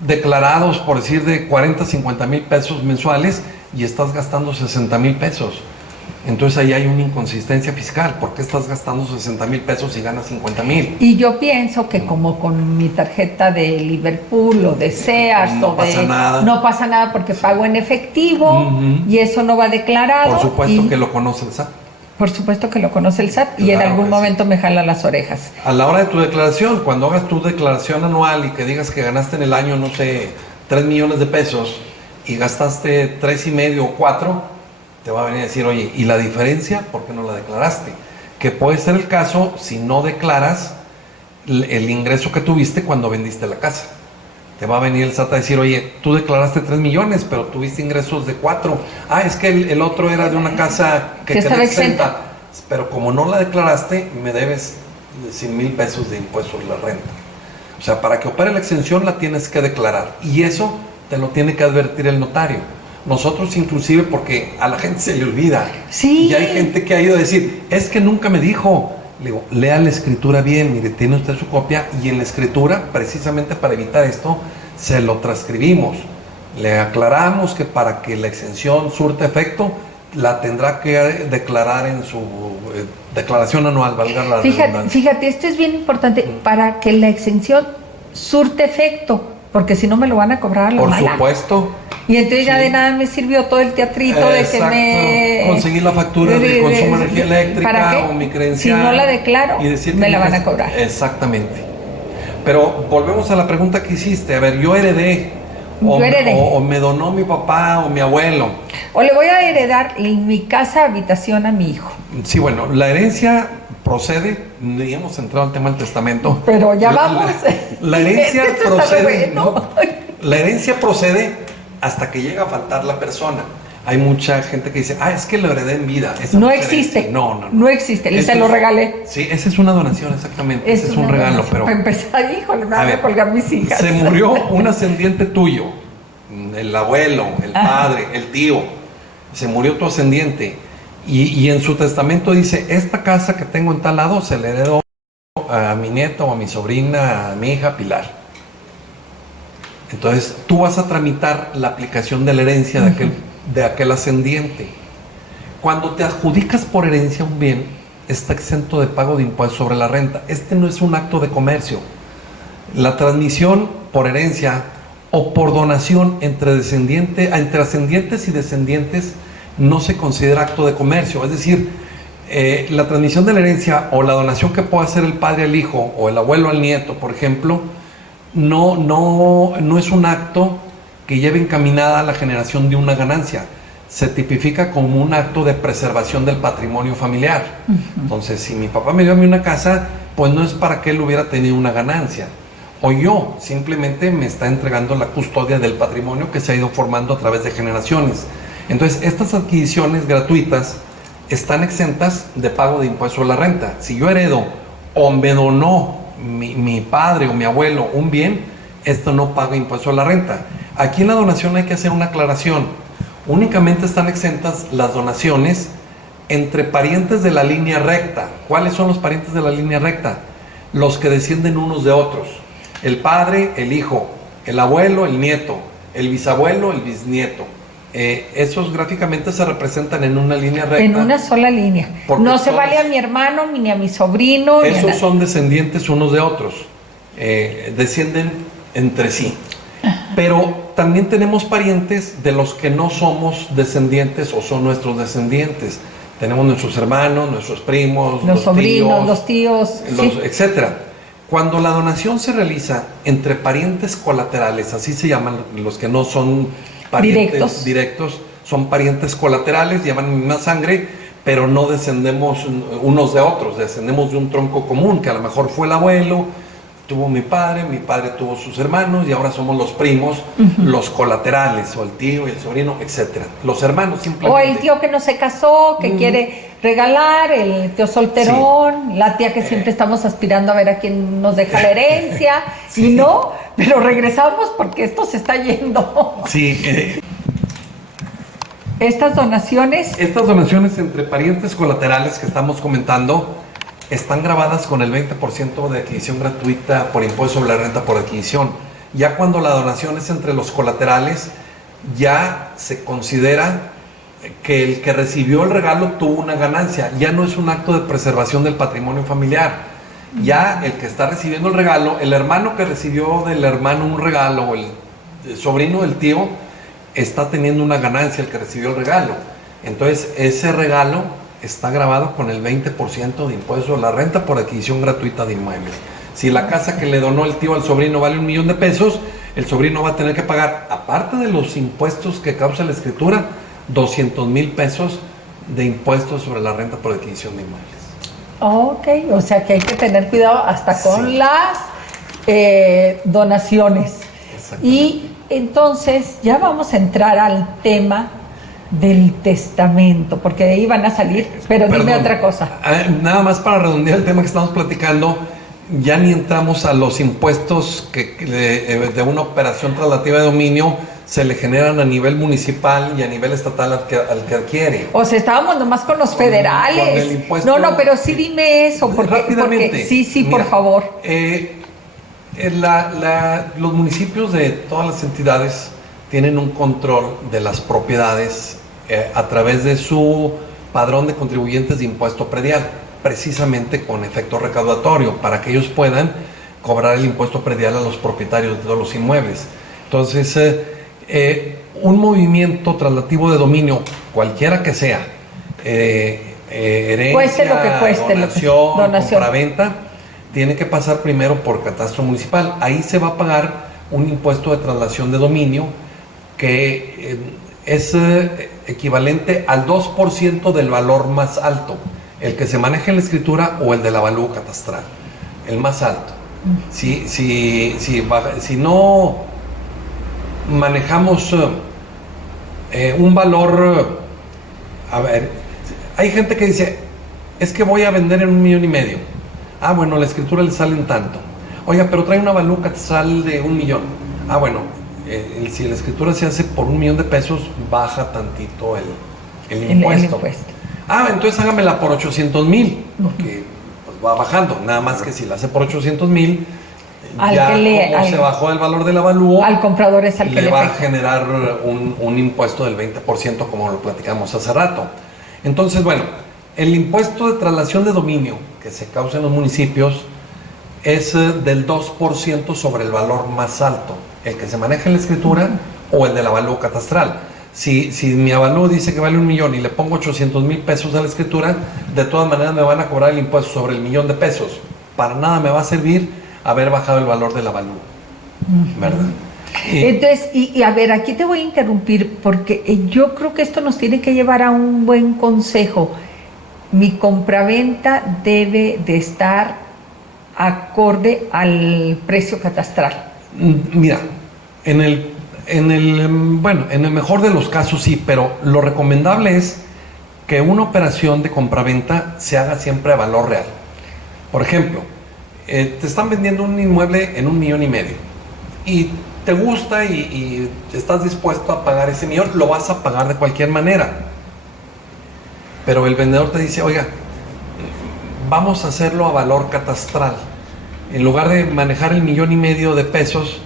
declarados, por decir, de 40, 50 mil pesos mensuales y estás gastando 60 mil pesos. Entonces ahí hay una inconsistencia fiscal. ¿Por qué estás gastando 60 mil pesos y ganas 50 mil? Y yo pienso que como con mi tarjeta de Liverpool o de Sears No pasa nada. no pasa nada porque pago en efectivo y eso no va declarado. Por supuesto que lo conoce el SAT. Por supuesto que lo conoce el SAT y en Claro algún que momento me jala las orejas. A la hora de tu declaración, cuando hagas tu declaración anual y que digas que ganaste en el año, no sé, 3 millones de pesos y gastaste 3,5 o 4, te va a venir a decir, oye, ¿y la diferencia? ¿Por qué no la declaraste? Que puede ser el caso si no declaras el ingreso que tuviste cuando vendiste la casa. Te va a venir el SAT a decir, oye, tú declaraste 3 millones, pero tuviste ingresos de 4. Ah, es que el otro era de una casa que quedó estaba exenta. Pero como no la declaraste, me debes 100 mil pesos de impuestos sobre la renta. O sea, para que opere la exención la tienes que declarar. Y eso te lo tiene que advertir el notario. Nosotros inclusive, porque a la gente se le olvida. Sí. Y hay gente que ha ido a decir, es que nunca me dijo. Le digo, lea la escritura bien, mire, tiene usted su copia y en la escritura, precisamente para evitar esto, se lo transcribimos. Le aclaramos que para que la exención surta efecto, la tendrá que declarar en su declaración anual, valga la redundancia. Fíjate, esto es bien importante para que la exención surte efecto, porque si no me lo van a cobrar a la mala. Por supuesto. Y entonces ya de nada me sirvió todo el teatrito de que me... conseguir la factura de consumo de energía eléctrica ¿para qué? o mi credencial. Si no la declaro, y decir me la van a cobrar. Exactamente. Pero volvemos a la pregunta que hiciste. A ver, yo heredé. O me donó mi papá o mi abuelo. O le voy a heredar mi casa habitación a mi hijo. Sí, bueno, la herencia procede, ni hemos entrado al tema del testamento. Pero ya vamos. La herencia Esto está procede. bueno. ¿No? La herencia procede hasta que llega a faltar la persona. Hay mucha gente que dice, es que lo heredé en vida. Eso no es existe. Herencia. No. No existe. Y se lo regalé. Sí, esa es una donación, exactamente. Ese es un regalo, pero... Para empezar, híjole, me van a colgar mis hijas. Se murió un ascendiente tuyo, el abuelo, el padre, el tío. Se murió tu ascendiente. Y en su testamento dice, esta casa que tengo en tal lado se le heredó a mi nieto, a mi sobrina, a mi hija Pilar. Entonces tú vas a tramitar la aplicación de la herencia de aquel ascendiente. Cuando te adjudicas por herencia un bien, está exento de pago de impuestos sobre la renta. Este no es un acto de comercio. La transmisión por herencia o por donación entre ascendientes y descendientes no se considera acto de comercio. Es decir, la transmisión de la herencia o la donación que pueda hacer el padre al hijo o el abuelo al nieto, por ejemplo, no es un acto que lleve encaminada a la generación de una ganancia. Se tipifica como un acto de preservación del patrimonio familiar. Entonces, si mi papá me dio a mí una casa, pues no es para que él hubiera tenido una ganancia. O yo, simplemente me está entregando la custodia del patrimonio que se ha ido formando a través de generaciones. Entonces, estas adquisiciones gratuitas están exentas de pago de impuesto a la renta. Si yo heredo o me donó mi padre o mi abuelo un bien, esto no paga impuesto a la renta. Aquí en la donación hay que hacer una aclaración. Únicamente están exentas las donaciones entre parientes de la línea recta. ¿Cuáles son los parientes de la línea recta? Los que descienden unos de otros. El padre, el hijo, el abuelo, el nieto, el bisabuelo, el bisnieto. Esos gráficamente se representan en una línea recta. En una sola línea. No se vale a mi hermano, ni a mi sobrino. Esos son descendientes unos de otros. Descienden entre sí. Pero también tenemos parientes de los que no somos descendientes o son nuestros descendientes. Tenemos nuestros hermanos, nuestros primos, los sobrinos, los tíos, etcétera. Cuando la donación se realiza entre parientes colaterales, así se llaman los que no son parientes directos, son parientes colaterales, llevan misma sangre, pero no descendemos unos de otros, descendemos de un tronco común, que a lo mejor fue el abuelo, tuvo mi padre tuvo sus hermanos, y ahora somos los primos, los colaterales, o el tío y el sobrino, etcétera. Los hermanos simplemente. O el tío que no se casó, que quiere regalar, el tío solterón, la tía que siempre estamos aspirando a ver a quién nos deja la herencia, y no, pero regresamos porque esto se está yendo. Sí. Estas donaciones entre parientes colaterales que estamos comentando están grabadas con el 20% de adquisición gratuita por impuesto sobre la renta por adquisición. Ya cuando la donación es entre los colaterales, ya se considera que el que recibió el regalo tuvo una ganancia. Ya no es un acto de preservación del patrimonio familiar. Ya el que está recibiendo el regalo, el hermano que recibió del hermano un regalo, el sobrino del tío, está teniendo una ganancia el que recibió el regalo. Entonces ese regalo está grabado con el 20% de impuesto a la renta por adquisición gratuita de inmuebles. Si la casa que le donó el tío al sobrino vale $1,000,000 de pesos, el sobrino va a tener que pagar, aparte de los impuestos que causa la escritura, $200,000 pesos de impuestos sobre la renta por adquisición de inmuebles. Ok, o sea que hay que tener cuidado hasta con las donaciones. Y entonces ya vamos a entrar al tema del testamento, porque de ahí van a salir, pero dime otra cosa. Nada más para redondear el tema que estamos platicando, ya ni entramos a los impuestos que de una operación traslativa de dominio se le generan a nivel municipal y a nivel estatal al que adquiere. O sea, estábamos nomás con los federales. Con el impuesto, no, pero sí dime eso, porque sí, mira, por favor. Los municipios de todas las entidades tienen un control de las propiedades a través de su padrón de contribuyentes de impuesto predial, precisamente con efecto recaudatorio, para que ellos puedan cobrar el impuesto predial a los propietarios de todos los inmuebles. Entonces, un movimiento traslativo de dominio, cualquiera que sea, herencia, cueste lo que cueste, donación, compraventa, tiene que pasar primero por catastro municipal. Ahí se va a pagar un impuesto de traslación de dominio que es equivalente al 2% del valor más alto, el que se maneja en la escritura o el del avalúo catastral, el más alto. Si no manejamos un valor, a ver, hay gente que dice, es que voy a vender en $1,500,000. Ah, bueno, la escritura le sale en tanto. Oiga, pero trae una avalúo catastral de $1,000,000. Ah, bueno, si la escritura se hace por $1,000,000 de pesos, baja tantito el impuesto. Ah, entonces hágamela por $800,000, porque pues, va bajando. Nada más que si la hace por $800,000, ya se bajó el valor del avalúo, al comprador es al que le va a generar un impuesto del 20%, como lo platicamos hace rato. Entonces, bueno, el impuesto de traslación de dominio que se causa en los municipios es del 2% sobre el valor más alto, el que se maneja en la escritura o el del avalúo catastral. Si mi avalúo dice que vale $1,000,000 y le pongo $800,000 pesos a la escritura, de todas maneras me van a cobrar el impuesto sobre el $1,000,000 de pesos. Para nada me va a servir haber bajado el valor del avalúo, ¿verdad? Entonces, y a ver, aquí te voy a interrumpir porque yo creo que esto nos tiene que llevar a un buen consejo. Mi compraventa debe de estar acorde al precio catastral. Mira, en el mejor de los casos sí, pero lo recomendable es que una operación de compraventa se haga siempre a valor real. Por ejemplo, te están vendiendo un inmueble en $1,500,000 y te gusta y estás dispuesto a pagar ese $1,000,000, lo vas a pagar de cualquier manera. Pero el vendedor te dice, oiga, vamos a hacerlo a valor catastral. En lugar de manejar el $1,500,000 de pesos,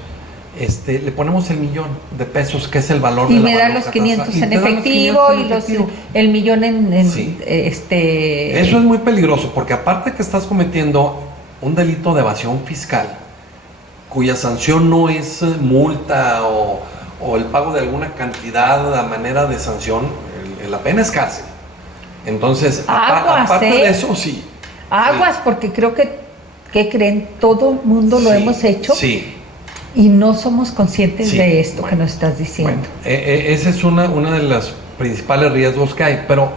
le ponemos el $1,000,000 de pesos, que es el valor y de la me da los 500 en efectivo y el $1,000,000 en sí. Eso es muy peligroso, porque aparte que estás cometiendo un delito de evasión fiscal, cuya sanción no es multa o el pago de alguna cantidad a manera de sanción, la pena es cárcel. Entonces, aparte de eso, sí. Aguas, sí. Porque creo que creen, todo el mundo lo hemos hecho. Sí. Y no somos conscientes de esto que nos estás diciendo. Ese es una de los principales riesgos que hay. Pero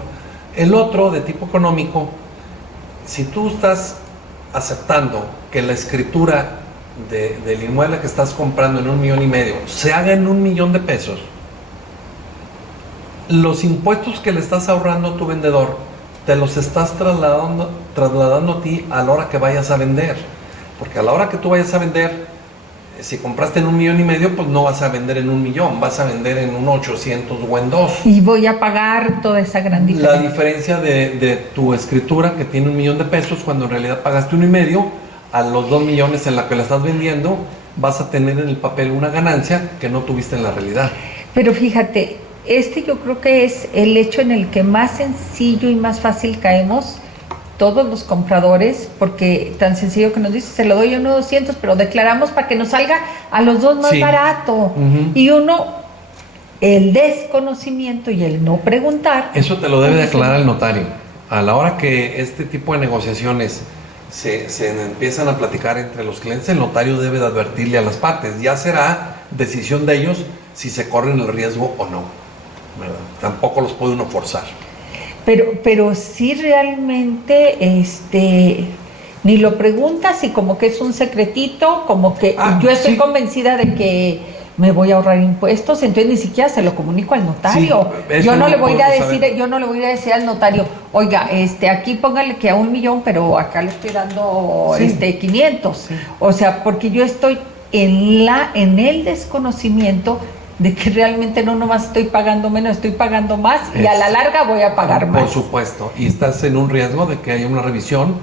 el otro, de tipo económico, si tú estás aceptando que la escritura del inmueble que estás comprando en $1,500,000 se haga en $1,000,000 de pesos, los impuestos que le estás ahorrando a tu vendedor te los estás trasladando a ti a la hora que vayas a vender. Porque a la hora que tú vayas a vender, si compraste en 1,5 millones, pues no vas a vender en 1 millón, vas a vender en 1,800 o en 2. Y voy a pagar toda esa gran diferencia. La diferencia de tu escritura, que tiene 1 millón de pesos, cuando en realidad pagaste 1,5, a los 2 millones en la que la estás vendiendo, vas a tener en el papel una ganancia que no tuviste en la realidad. Pero fíjate, yo creo que es el hecho en el que más sencillo y más fácil caemos todos los compradores, porque tan sencillo que nos dice, se lo doy a 1,200, pero declaramos para que nos salga a los dos más barato. Y uno, el desconocimiento y el no preguntar. Eso te lo debe de aclarar el notario. A la hora que este tipo de negociaciones se empiezan a platicar entre los clientes, el notario debe de advertirle a las partes. Ya será decisión de ellos si se corren el riesgo o no, ¿verdad? Tampoco los puede uno forzar. Pero sí realmente ni lo preguntas y como que es un secretito, como que yo estoy convencida de que me voy a ahorrar impuestos, entonces ni siquiera se lo comunico al notario. Yo no le voy a decir al notario, oiga, aquí póngale que a 1 millón, pero acá le estoy dando 500. Sí. O sea, porque yo estoy en el desconocimiento de que realmente no nomás estoy pagando menos, estoy pagando más y a la larga voy a pagar más. Por supuesto, y estás en un riesgo de que haya una revisión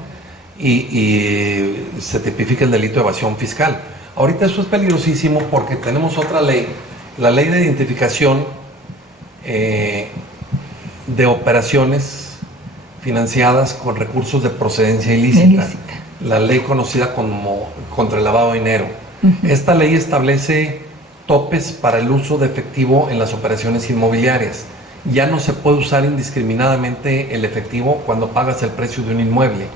y se tipifique el delito de evasión fiscal. Ahorita eso es peligrosísimo porque tenemos otra ley, la ley de identificación de operaciones financiadas con recursos de procedencia ilícita, la ley conocida como contra el lavado de dinero. Esta ley establece topes para el uso de efectivo en las operaciones inmobiliarias. Ya no se puede usar indiscriminadamente el efectivo cuando pagas el precio de un inmueble.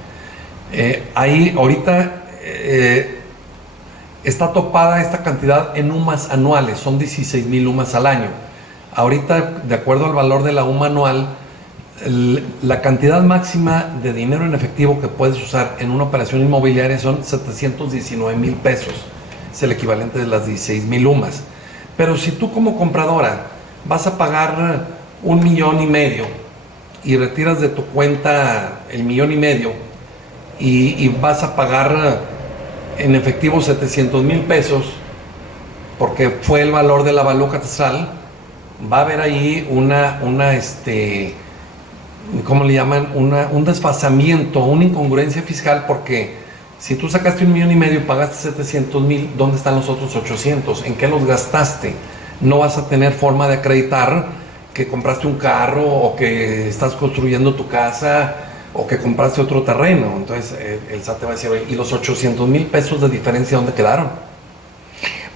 Ahí ahorita está topada esta cantidad en UMAS anuales, son 16,000 UMAS al año. Ahorita, de acuerdo al valor de la UMA anual, la cantidad máxima de dinero en efectivo que puedes usar en una operación inmobiliaria son 719,000 pesos. Es el equivalente de las 16,000 UMAS. Pero si tú como compradora vas a pagar 1,5 millones y retiras de tu cuenta el 1,5 millones y vas a pagar en efectivo 700,000 pesos porque fue el valor del avalúo catastral, va a haber ahí ¿cómo le llaman? Un desfasamiento, una incongruencia fiscal, porque si tú sacaste 1,5 millones y pagaste 700,000, ¿dónde están los otros 800? ¿En qué los gastaste? No vas a tener forma de acreditar que compraste un carro o que estás construyendo tu casa o que compraste otro terreno. Entonces el SAT te va a decir, oye, ¿y los 800,000 pesos de diferencia dónde quedaron?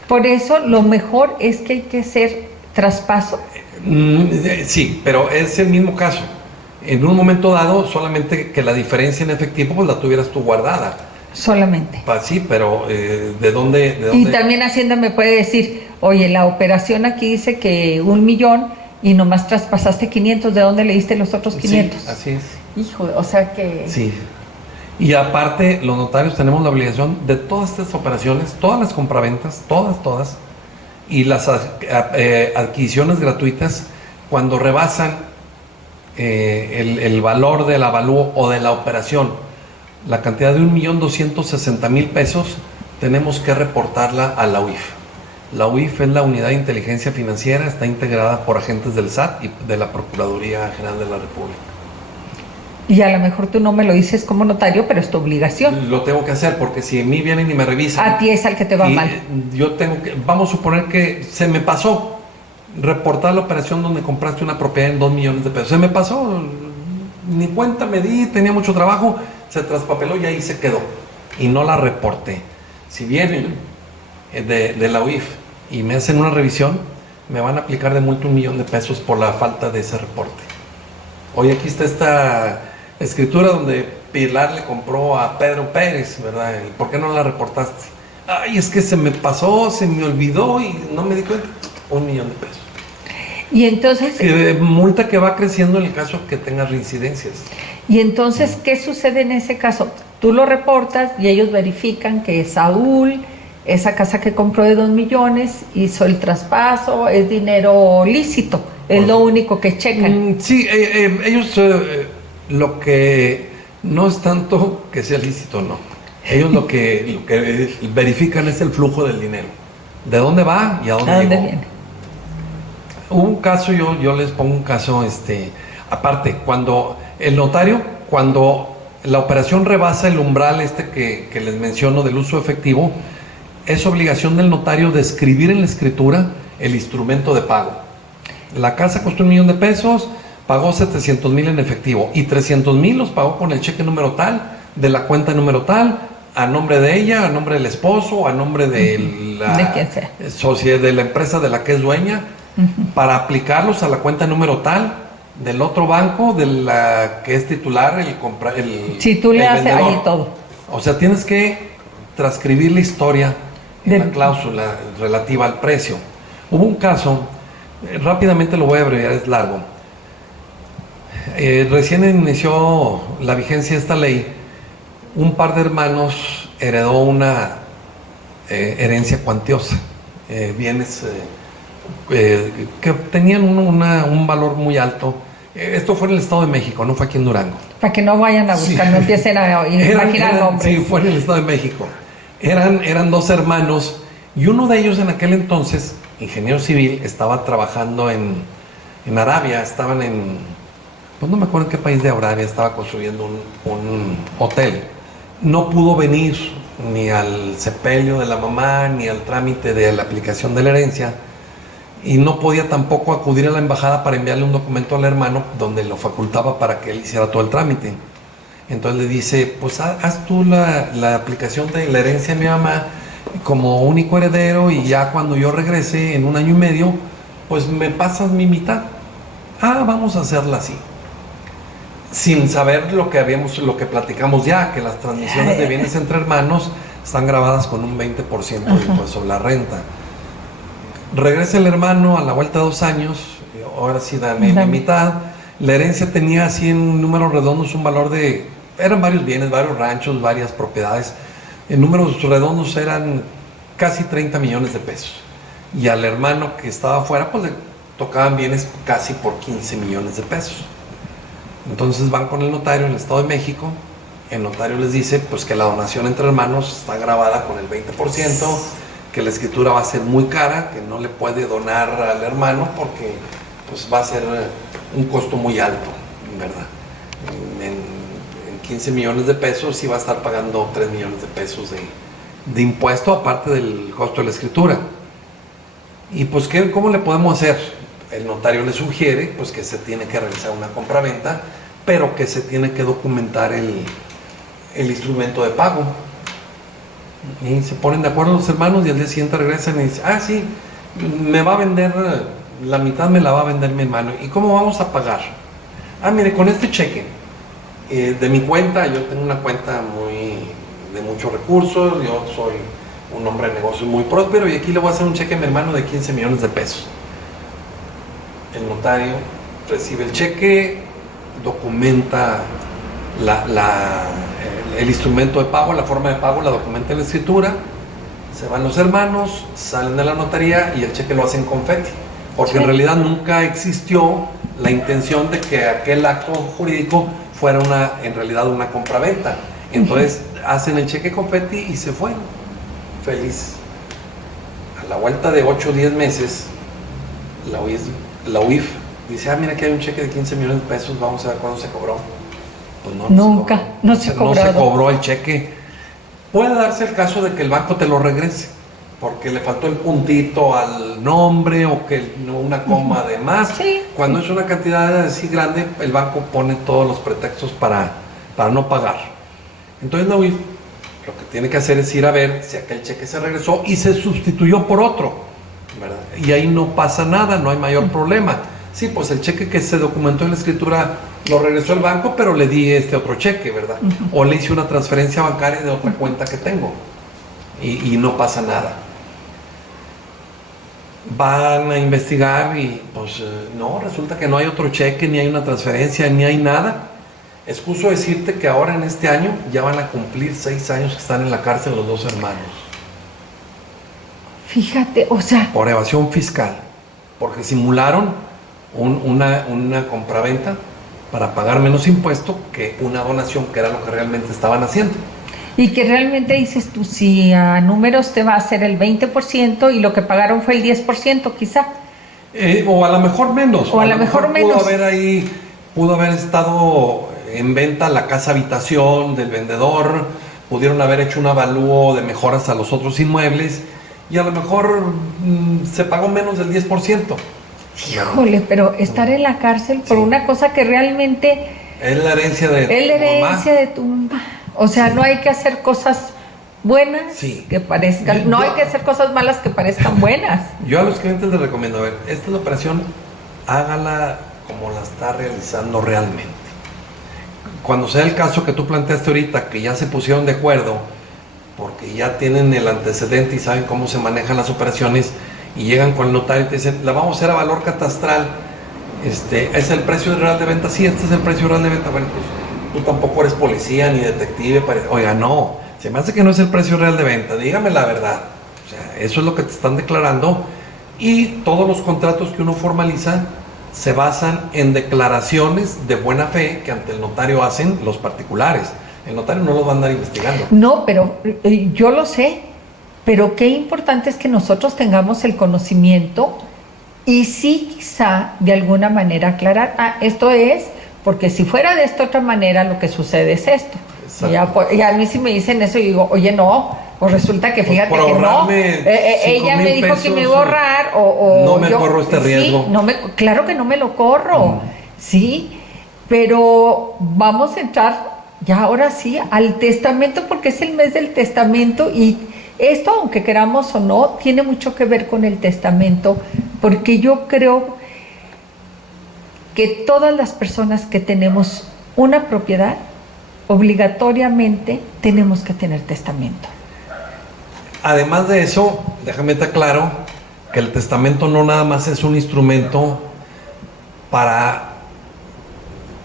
Por eso lo mejor es que hay que hacer traspaso. Sí, pero es el mismo caso. En un momento dado, solamente que la diferencia en efectivo pues la tuvieras tú guardada. Solamente. Sí, pero ¿de dónde? Y también Hacienda me puede decir, oye, la operación aquí dice que 1 millón y nomás traspasaste 500, ¿de dónde le diste los otros 500? Sí, así es. Hijo, o sea que... Sí. Y aparte, los notarios tenemos la obligación de todas estas operaciones, todas las compraventas, todas, y las adquisiciones gratuitas, cuando rebasan el valor del avalúo o de la operación, la cantidad de 1,260,000 pesos, tenemos que reportarla a la UIF. La UIF es la Unidad de Inteligencia Financiera, está integrada por agentes del SAT y de la Procuraduría General de la República. Y a lo mejor tú no me lo dices como notario, pero es tu obligación. Lo tengo que hacer, porque si a mí vienen y me revisan... A ti es al que te va mal. Yo tengo que... Vamos a suponer que se me pasó reportar la operación donde compraste una propiedad en 2 millones de pesos. Se me pasó, ni cuenta me di, tenía mucho trabajo, se traspapeló y ahí se quedó. Y no la reporté. Si vienen de la UIF y me hacen una revisión, me van a aplicar de multa 1 millón de pesos por la falta de ese reporte. Hoy aquí está esta escritura donde Pilar le compró a Pedro Pérez, ¿verdad? ¿Por qué no la reportaste? Ay, es que se me pasó, se me olvidó y no me di cuenta. 1 millón de pesos. Y entonces... multa que va creciendo en el caso que tengas reincidencias. Y entonces, ¿qué sucede en ese caso? Tú lo reportas y ellos verifican que Saúl, esa casa que compró de 2 millones, hizo el traspaso, es dinero lícito. Es lo único que checan. Sí, ellos Lo que no es tanto que sea lícito o no. Ellos lo que verifican es el flujo del dinero. ¿De dónde va y a dónde llegó? viene? Hubo un caso, yo les pongo un caso, aparte, cuando el notario, cuando la operación rebasa el umbral que les menciono del uso efectivo, es obligación del notario de escribir en la escritura el instrumento de pago. La casa costó $1,000,000, pagó 700,000 en efectivo y 300,000 los pagó con el cheque número tal, de la cuenta número tal, a nombre de ella, a nombre del esposo, a nombre de la quien sea. sociedad, de la empresa de la que es dueña, para aplicarlos a la cuenta número tal del otro banco, de la que es titular, Si tú le haces vendedor. ahí todo. O sea, tienes que transcribir la historia en la cláusula relativa al precio. Hubo un caso, rápidamente lo voy a abreviar, es largo. Recién inició la vigencia de esta ley, un par de hermanos heredó una herencia cuantiosa, bienes que tenían un valor muy alto. Esto fue en el Estado de México, no fue aquí en Durango. Para que no vayan a buscar, Sí. no empiecen a imaginar nombres. Sí, fue en el Estado de México. Eran dos hermanos y uno de ellos en aquel entonces, ingeniero civil, estaba trabajando en Arabia, estaban pues no me acuerdo en qué país de Arabia, estaba construyendo un hotel. No pudo venir ni al sepelio de la mamá, ni al trámite de la aplicación de la herencia, y no podía tampoco acudir a la embajada para enviarle un documento al hermano donde lo facultaba para que él hiciera todo el trámite. Entonces le dice, pues haz tú la aplicación de la herencia de mi mamá como único heredero, y ya cuando yo regrese en 1 año y medio, pues me pasas mi mitad. Vamos a hacerla así. Sin saber lo que platicamos ya, que las transmisiones de bienes entre hermanos están grabadas con un 20% de impuesto sobre la renta. Regresa el hermano a la vuelta de 2 años, ahora sí dame mi mitad. La herencia tenía así en números redondos un valor eran varios bienes, varios ranchos, varias propiedades. En números redondos eran casi 30 millones de pesos. Y al hermano que estaba afuera, pues le tocaban bienes casi por 15 millones de pesos. Entonces van con el notario en el Estado de México, el notario les dice pues que la donación entre hermanos está grabada con el 20%, que la escritura va a ser muy cara, que no le puede donar al hermano porque pues va a ser un costo muy alto, ¿verdad? En 15 millones de pesos sí va a estar pagando 3 millones de pesos de impuesto, aparte del costo de la escritura. Y pues ¿cómo le podemos hacer? El notario le sugiere pues que se tiene que realizar una compraventa, pero que se tiene que documentar el instrumento de pago. Y se ponen de acuerdo los hermanos y al día siguiente regresan y dicen, sí, me va a vender, la mitad me la va a vender mi hermano. ¿Y cómo vamos a pagar? Mire, con este cheque de mi cuenta, yo tengo una cuenta de muchos recursos, yo soy un hombre de negocios muy próspero y aquí le voy a hacer un cheque a mi hermano de 15 millones de pesos. El notario recibe el cheque, documenta el instrumento de pago, la forma de pago, la documenta en la escritura, se van los hermanos, salen de la notaría y el cheque lo hacen confeti, porque en realidad nunca existió la intención de que aquel acto jurídico fuera en realidad una compraventa. Entonces hacen el cheque confeti y se fueron felices. A la vuelta de 8 o 10 meses, la UIF dice, mira que hay un cheque de 15 millones de pesos, vamos a ver cuándo se cobró. Pues Nunca, no se cobró el cheque. Puede darse el caso de que el banco te lo regrese, porque le faltó el puntito al nombre o que una coma de más. Sí. Cuando es una cantidad así grande, el banco pone todos los pretextos para no pagar. Entonces la UIF lo que tiene que hacer es ir a ver si aquel cheque se regresó y se sustituyó por otro, ¿verdad? Y ahí no pasa nada, no hay mayor problema. Sí, pues el cheque que se documentó en la escritura lo regresó el banco, pero le di este otro cheque, ¿verdad? O le hice una transferencia bancaria de otra cuenta que tengo y no pasa nada. Van a investigar y pues no, resulta que no hay otro cheque, ni hay una transferencia, ni hay nada. Excuso decirte que ahora en este año ya van a cumplir 6 años que están en la cárcel los 2 hermanos. Fíjate, o sea... Por evasión fiscal, porque simularon una compraventa para pagar menos impuesto que una donación, que era lo que realmente estaban haciendo. Y que realmente dices tú, si a números te va a ser el 20% y lo que pagaron fue el 10% quizá. O a lo mejor menos. O a lo mejor menos. Pudo haber estado en venta la casa habitación del vendedor, pudieron haber hecho un avalúo de mejoras a los otros inmuebles y a lo mejor se pagó menos del 10%. Híjole, pero estar en la cárcel por una cosa que realmente... Es la herencia de tu mamá. Es la herencia de tu mamá. O sea, no hay que hacer cosas buenas que parezcan... No hay que hacer cosas malas que parezcan buenas. Yo a los clientes les recomiendo, a ver, esta es la operación, hágala como la está realizando realmente. Cuando sea el caso que tú planteaste ahorita, que ya se pusieron de acuerdo, porque ya tienen el antecedente y saben cómo se manejan las operaciones, y llegan con el notario y te dicen, la vamos a hacer a valor catastral, ¿es el precio real de venta? Sí, este es el precio real de venta. Bueno, pues tú tampoco eres policía ni detective. Oiga, no, se me hace que no es el precio real de venta, dígame la verdad. O sea, eso es lo que te están declarando, y todos los contratos que uno formaliza se basan en declaraciones de buena fe que ante el notario hacen los particulares. El notario no los va a andar investigando. No, pero yo lo sé, pero qué importante es que nosotros tengamos el conocimiento y sí quizá de alguna manera aclarar, esto es, porque si fuera de esta otra manera lo que sucede es esto. Y a mí si me dicen eso, yo digo, oye, no, pues resulta que fíjate que no, ella me dijo que me iba a ahorrar, no me corro este riesgo. Sí, claro que no me lo corro, sí, pero vamos a entrar ya ahora sí al testamento, porque es el mes del testamento, y esto, aunque queramos o no, tiene mucho que ver con el testamento, porque yo creo que todas las personas que tenemos una propiedad, obligatoriamente tenemos que tener testamento. Además de eso, déjame te aclaro que el testamento no nada más es un instrumento para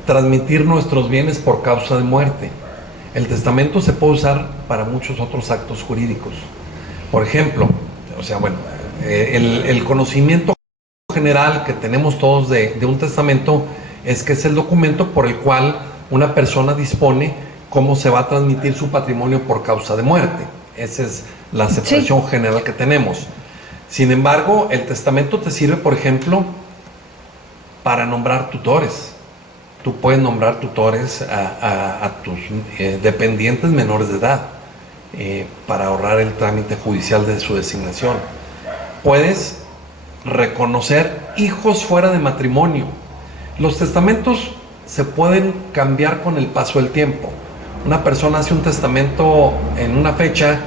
transmitir nuestros bienes por causa de muerte. El testamento se puede usar para muchos otros actos jurídicos. Por ejemplo, el conocimiento general que tenemos todos de un testamento es que es el documento por el cual una persona dispone cómo se va a transmitir su patrimonio por causa de muerte. Esa es la aceptación general que tenemos. Sin embargo, el testamento te sirve, por ejemplo, para nombrar tutores. Tú puedes nombrar tutores a tus dependientes menores de edad para ahorrar el trámite judicial de su designación. Puedes reconocer hijos fuera de matrimonio. Los testamentos se pueden cambiar con el paso del tiempo. Una persona hace un testamento en una fecha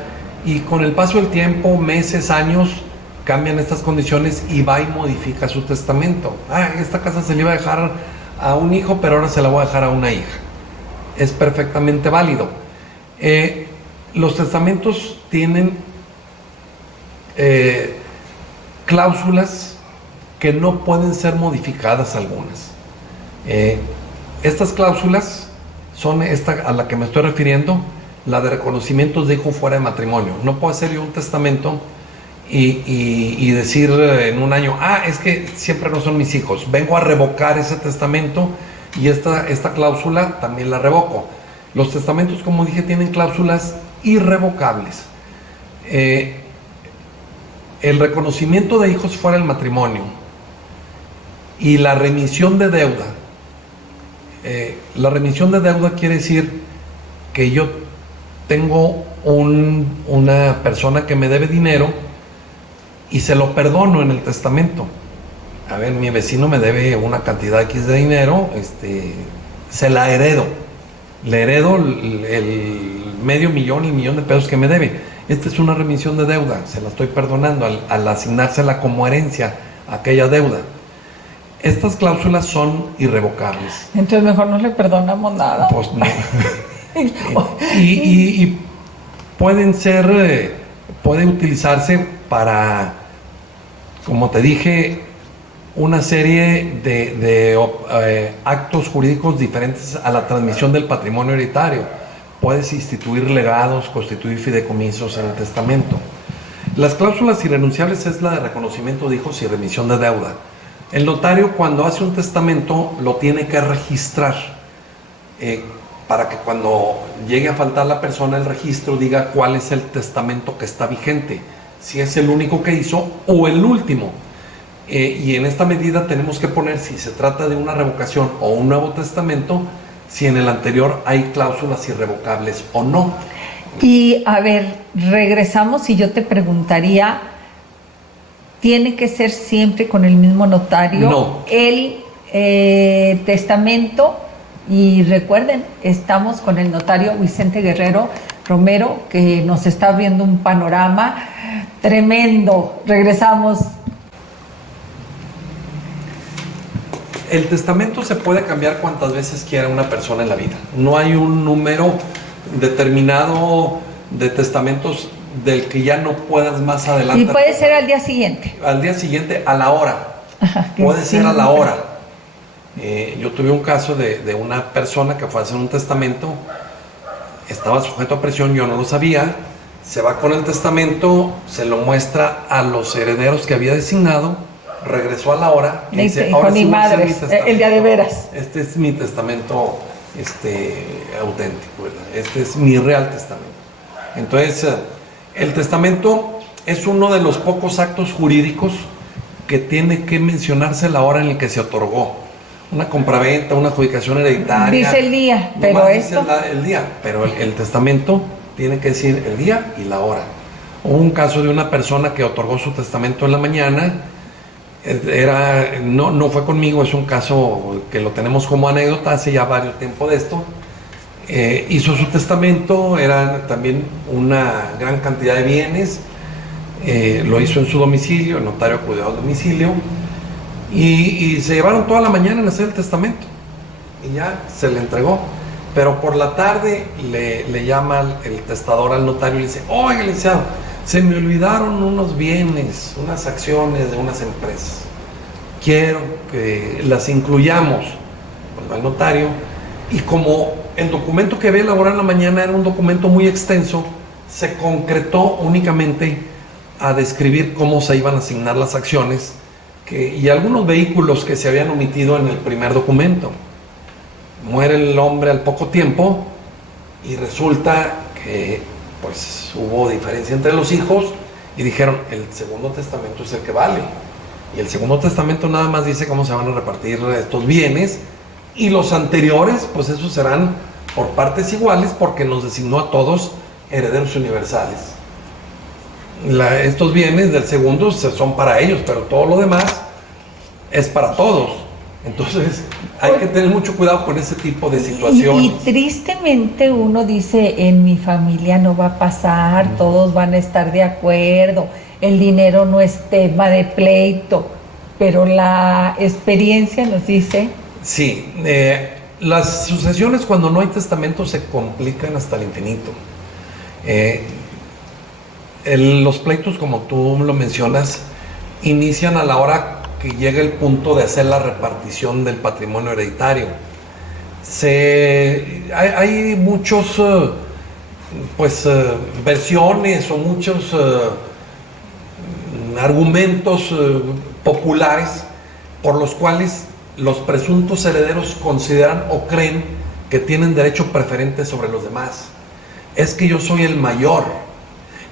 y con el paso del tiempo, meses, años, cambian estas condiciones y va y modifica su testamento. Esta casa se le iba a dejar a un hijo, pero ahora se la voy a dejar a una hija. Es perfectamente válido. Los testamentos tienen cláusulas que no pueden ser modificadas algunas. Estas cláusulas son esta a la que me estoy refiriendo, la de reconocimientos de hijo fuera de matrimonio. No puedo hacer yo un testamento y decir en un año, es que siempre no son mis hijos, vengo a revocar ese testamento y esta cláusula también la revoco. Los testamentos, como dije, tienen cláusulas irrevocables. El reconocimiento de hijos fuera del matrimonio y la remisión de deuda. La remisión de deuda quiere decir que yo tengo una persona que me debe dinero y se lo perdono en el testamento. A ver, mi vecino me debe una cantidad X de dinero, se la heredo. Le heredo el medio millón, el millón de pesos que me debe. Esta es una remisión de deuda, se la estoy perdonando al asignársela como herencia a aquella deuda. Estas cláusulas son irrevocables. Entonces mejor no le perdonamos nada. Pues no. y pueden ser, puede utilizarse para, como te dije, una serie de actos jurídicos diferentes a la transmisión del patrimonio hereditario. Puedes instituir legados, constituir fideicomisos en el testamento. Las cláusulas irrenunciables es la de reconocimiento de hijos y remisión de deuda. El notario, cuando hace un testamento, lo tiene que registrar para que cuando llegue a faltar la persona, el registro diga cuál es el testamento que está vigente, si es el único que hizo o el último. Y en esta medida tenemos que poner si se trata de una revocación o un nuevo testamento, si en el anterior hay cláusulas irrevocables o no. Y a ver, regresamos y yo te preguntaría, ¿tiene que ser siempre con el mismo notario? No. El testamento, y recuerden, estamos con el notario Vicente Guerrero Romero, que nos está abriendo un panorama tremendo. Regresamos. El testamento se puede cambiar cuantas veces quiera una persona en la vida. No hay un número determinado de testamentos del que ya no puedas más adelante. Y puede ser al día siguiente. Al día siguiente, a la hora. Ajá, Puede sí. ser a la hora. Yo tuve un caso de una persona que fue a hacer un testamento, estaba sujeto a presión, yo no lo sabía, se va con el testamento, se lo muestra a los herederos que había designado, regresó a la hora y dice, Hijo, ahora mi sí voy a hacer madre, mi testamento. el día de veras. Este es mi testamento auténtico, ¿verdad? Este es mi real testamento. Entonces, el testamento es uno de los pocos actos jurídicos que tiene que mencionarse la hora en la que se otorgó. Una compraventa, una adjudicación hereditaria. Dice el día, pero nomás dice esto... el día, pero el testamento tiene que decir el día y la hora. Hubo un caso de una persona que otorgó su testamento en la mañana. No fue conmigo, es un caso que lo tenemos como anécdota, hace ya varios tiempos de esto. Hizo su testamento, era también una gran cantidad de bienes, lo hizo en su domicilio, el notario acudió al domicilio y se llevaron toda la mañana en hacer el testamento y ya se le entregó. Pero por la tarde le llama el testador al notario y le dice, oiga, licenciado, se me olvidaron unos bienes, unas acciones de unas empresas. Quiero que las incluyamos. Pues va el notario y como el documento que había elaborado en la mañana era un documento muy extenso, se concretó únicamente a describir cómo se iban a asignar las acciones y algunos vehículos que se habían omitido en el primer documento. Muere el hombre al poco tiempo y resulta que pues hubo diferencia entre los hijos y dijeron, el segundo testamento es el que vale. Y el segundo testamento nada más dice cómo se van a repartir estos bienes y los anteriores, pues esos serán por partes iguales porque nos designó a todos herederos universales. Estos bienes del segundo son para ellos, pero todo lo demás es para todos. Entonces hay que tener mucho cuidado con ese tipo de situaciones. Y tristemente uno dice, en mi familia no va a pasar, todos van a estar de acuerdo, el dinero no es tema de pleito, pero la experiencia nos dice... Sí, las sucesiones cuando no hay testamento se complican hasta el infinito. Los pleitos, como tú lo mencionas, inician a la hora que llega el punto de hacer la repartición del patrimonio hereditario. Hay muchos versiones o muchos argumentos populares por los cuales los presuntos herederos consideran o creen que tienen derecho preferente sobre los demás. Es que yo soy el mayor.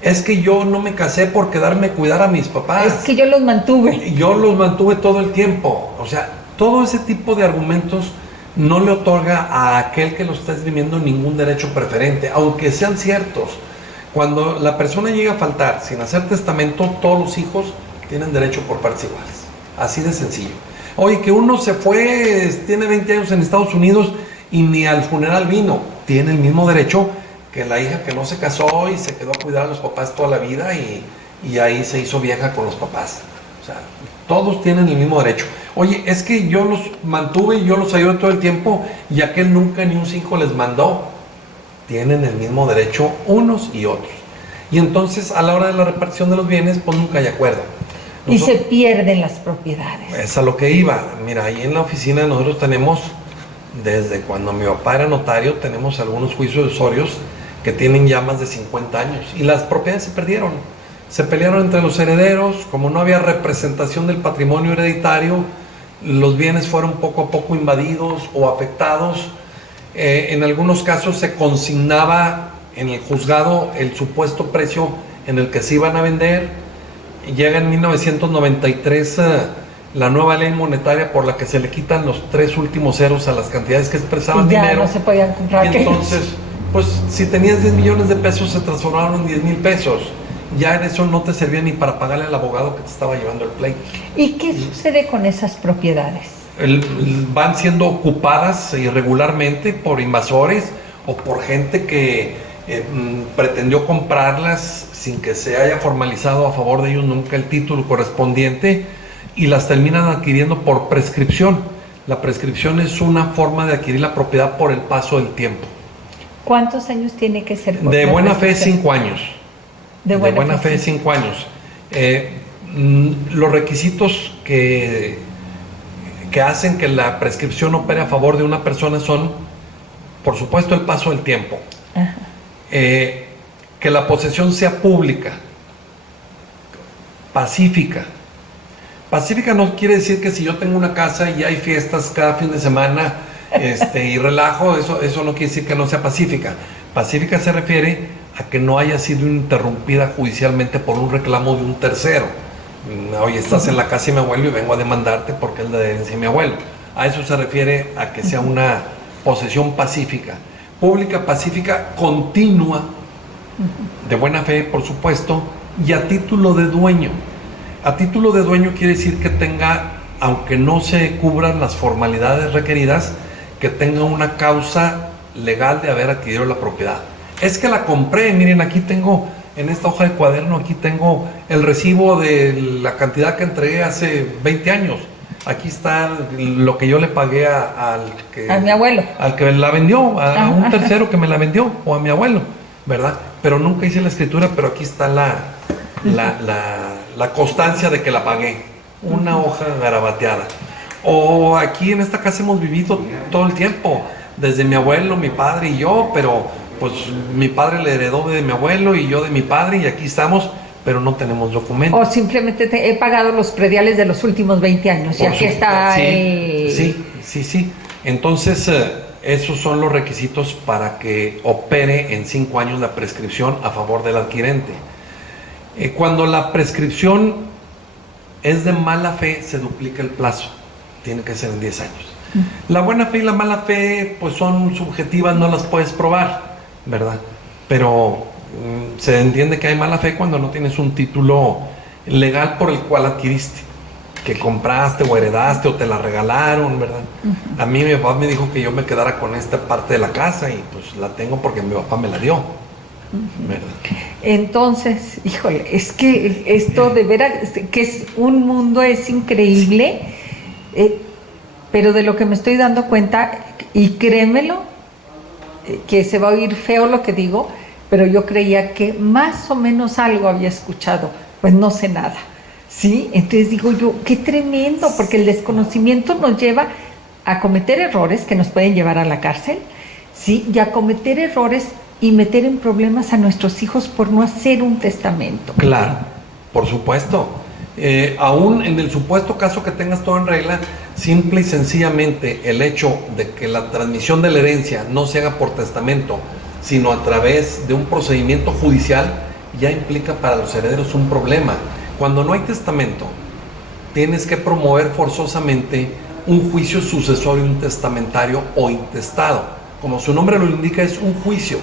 Es que yo no me casé por quedarme a cuidar a mis papás. Es que yo los mantuve. Yo los mantuve todo el tiempo. O sea, todo ese tipo de argumentos no le otorga a aquel que lo está esgrimiendo ningún derecho preferente, aunque sean ciertos. Cuando la persona llega a faltar sin hacer testamento, todos los hijos tienen derecho por partes iguales. Así de sencillo. Oye, que uno se fue, tiene 20 años en Estados Unidos y ni al funeral vino, tiene el mismo derecho que la hija que no se casó y se quedó a cuidar a los papás toda la vida y ahí se hizo vieja con los papás. O sea, todos tienen el mismo derecho. Oye, es que yo los mantuve y yo los ayudé todo el tiempo y aquel nunca ni un 5 les mandó. Tienen el mismo derecho unos y otros. Y entonces a la hora de la repartición de los bienes, pues nunca hay acuerdo. Y se pierden las propiedades. Es a lo que iba. Mira, ahí en la oficina nosotros tenemos, desde cuando mi papá era notario, tenemos algunos juicios decisorios que tienen ya más de 50 años. Y las propiedades se perdieron. Se pelearon entre los herederos, como no había representación del patrimonio hereditario, los bienes fueron poco a poco invadidos o afectados. En algunos casos se consignaba en el juzgado el supuesto precio en el que se iban a vender. Llega en 1993 la nueva ley monetaria por la que se le quitan los 3 últimos ceros a las cantidades que expresaban ya dinero. No se podían comprar. Y entonces, pues si tenías 10 millones de pesos se transformaron en 10,000 pesos. Ya en eso no te servía ni para pagarle al abogado que te estaba llevando el pleito. ¿Y qué sucede con esas propiedades? Van siendo ocupadas irregularmente por invasores o por gente que pretendió comprarlas sin que se haya formalizado a favor de ellos nunca el título correspondiente, y las terminan adquiriendo por prescripción. La prescripción es una forma de adquirir la propiedad por el paso del tiempo. ¿Cuántos años tiene que ser? De buena fe, 5 años. De buena fe, 5 años. Los requisitos que hacen que la prescripción opere a favor de una persona son, por supuesto, el paso del tiempo. Ajá. Que la posesión sea pública, pacífica. Pacífica no quiere decir que si yo tengo una casa y hay fiestas cada fin de semana y relajo, eso no quiere decir que no sea pacífica. Pacífica se refiere a que no haya sido interrumpida judicialmente por un reclamo de un tercero. Oye, estás en la casa de mi abuelo y vengo a demandarte porque es la herencia de mi abuelo. A eso se refiere a que sea una posesión pacífica. Pública, pacífica, continua, de buena fe, por supuesto, y a título de dueño. A título de dueño quiere decir que tenga, aunque no se cubran las formalidades requeridas, que tenga una causa legal de haber adquirido la propiedad. Es que la compré, miren, aquí tengo, en esta hoja de cuaderno, aquí tengo el recibo de la cantidad que entregué hace 20 años. Aquí está lo que yo le pagué a mi abuelo. Al que la vendió, a un tercero que me la vendió, o a mi abuelo, ¿verdad? Pero nunca hice la escritura, pero aquí está la constancia de que la pagué. Una hoja garabateada. O aquí en esta casa hemos vivido todo el tiempo, desde mi abuelo, mi padre y yo, pero pues mi padre le heredó de mi abuelo y yo de mi padre, y aquí estamos, pero no tenemos documentos. O simplemente he pagado los prediales de los últimos 20 años, y aquí está. Sí. Entonces, esos son los requisitos para que opere en 5 años la prescripción a favor del adquirente. Cuando la prescripción es de mala fe, se duplica el plazo. Tiene que ser en 10 años. La buena fe y la mala fe, pues son subjetivas, no las puedes probar, ¿verdad? Pero se entiende que hay mala fe cuando no tienes un título legal por el cual adquiriste, que compraste o heredaste o te la regalaron, ¿verdad? A mí mi papá me dijo que yo me quedara con esta parte de la casa y pues la tengo porque mi papá me la dio, ¿verdad? Entonces, híjole, es que esto de veras, que es un mundo, es increíble, pero de lo que me estoy dando cuenta, y créemelo, que se va a oír feo lo que digo, pero yo creía que más o menos algo había escuchado, pues no sé nada, ¿sí? Entonces digo yo, qué tremendo, porque el desconocimiento nos lleva a cometer errores que nos pueden llevar a la cárcel, ¿sí? Y a cometer errores y meter en problemas a nuestros hijos por no hacer un testamento. Claro, por supuesto. Aún en el supuesto caso que tengas todo en regla, simple y sencillamente el hecho de que la transmisión de la herencia no se haga por testamento, sino a través de un procedimiento judicial, ya implica para los herederos un problema. Cuando no hay testamento, tienes que promover forzosamente un juicio sucesorio intestamentario o intestado. Como su nombre lo indica, es un juicio.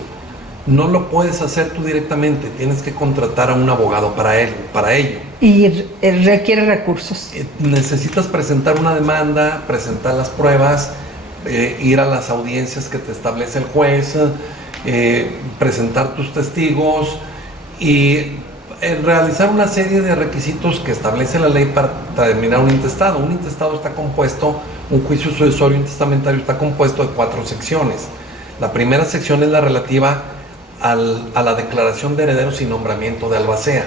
No lo puedes hacer tú directamente, tienes que contratar a un abogado para ello. Y requiere recursos. Necesitas presentar una demanda, presentar las pruebas, ir a las audiencias que te establece el juez, presentar tus testigos y realizar una serie de requisitos que establece la ley para determinar un intestado. Un intestado está compuesto, un juicio sucesorio intestamentario está compuesto de 4 secciones. La primera sección es la relativa a la declaración de herederos y nombramiento de albacea.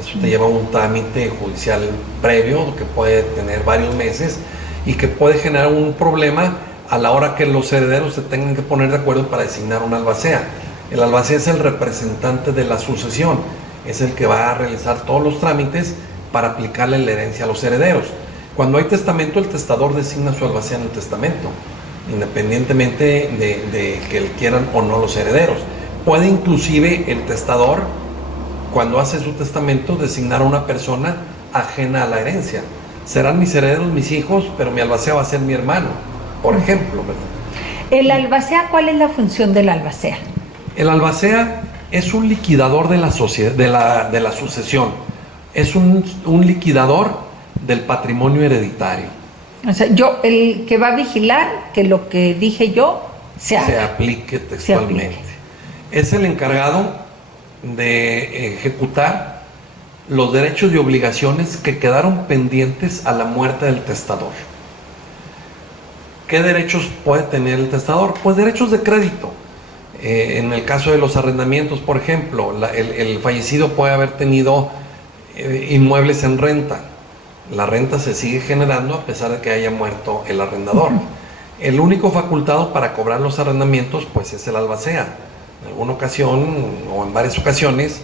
Eso te lleva a un trámite judicial previo que puede tener varios meses y que puede generar un problema a la hora que los herederos se tengan que poner de acuerdo para designar un albacea. El albacea es el representante de la sucesión, es el que va a realizar todos los trámites para aplicarle la herencia a los herederos. Cuando hay testamento, el testador designa su albacea en el testamento, independientemente de que él quieran o no los herederos. Puede inclusive el testador, cuando hace su testamento, designar a una persona ajena a la herencia. Serán mis herederos mis hijos, pero mi albacea va a ser mi hermano, por ejemplo, ¿verdad? ¿El albacea, cuál es la función del albacea? El albacea es un liquidador de la sociedad, de la sucesión. Es un liquidador del patrimonio hereditario. O sea, el que va a vigilar que lo que dije yo se aplique textualmente. Es el encargado de ejecutar los derechos y obligaciones que quedaron pendientes a la muerte del testador. ¿Qué derechos puede tener el testador? Pues derechos de crédito. En el caso de los arrendamientos, por ejemplo, el fallecido puede haber tenido inmuebles en renta. La renta se sigue generando a pesar de que haya muerto el arrendador. El único facultado para cobrar los arrendamientos pues es el albacea. En alguna ocasión o en varias ocasiones,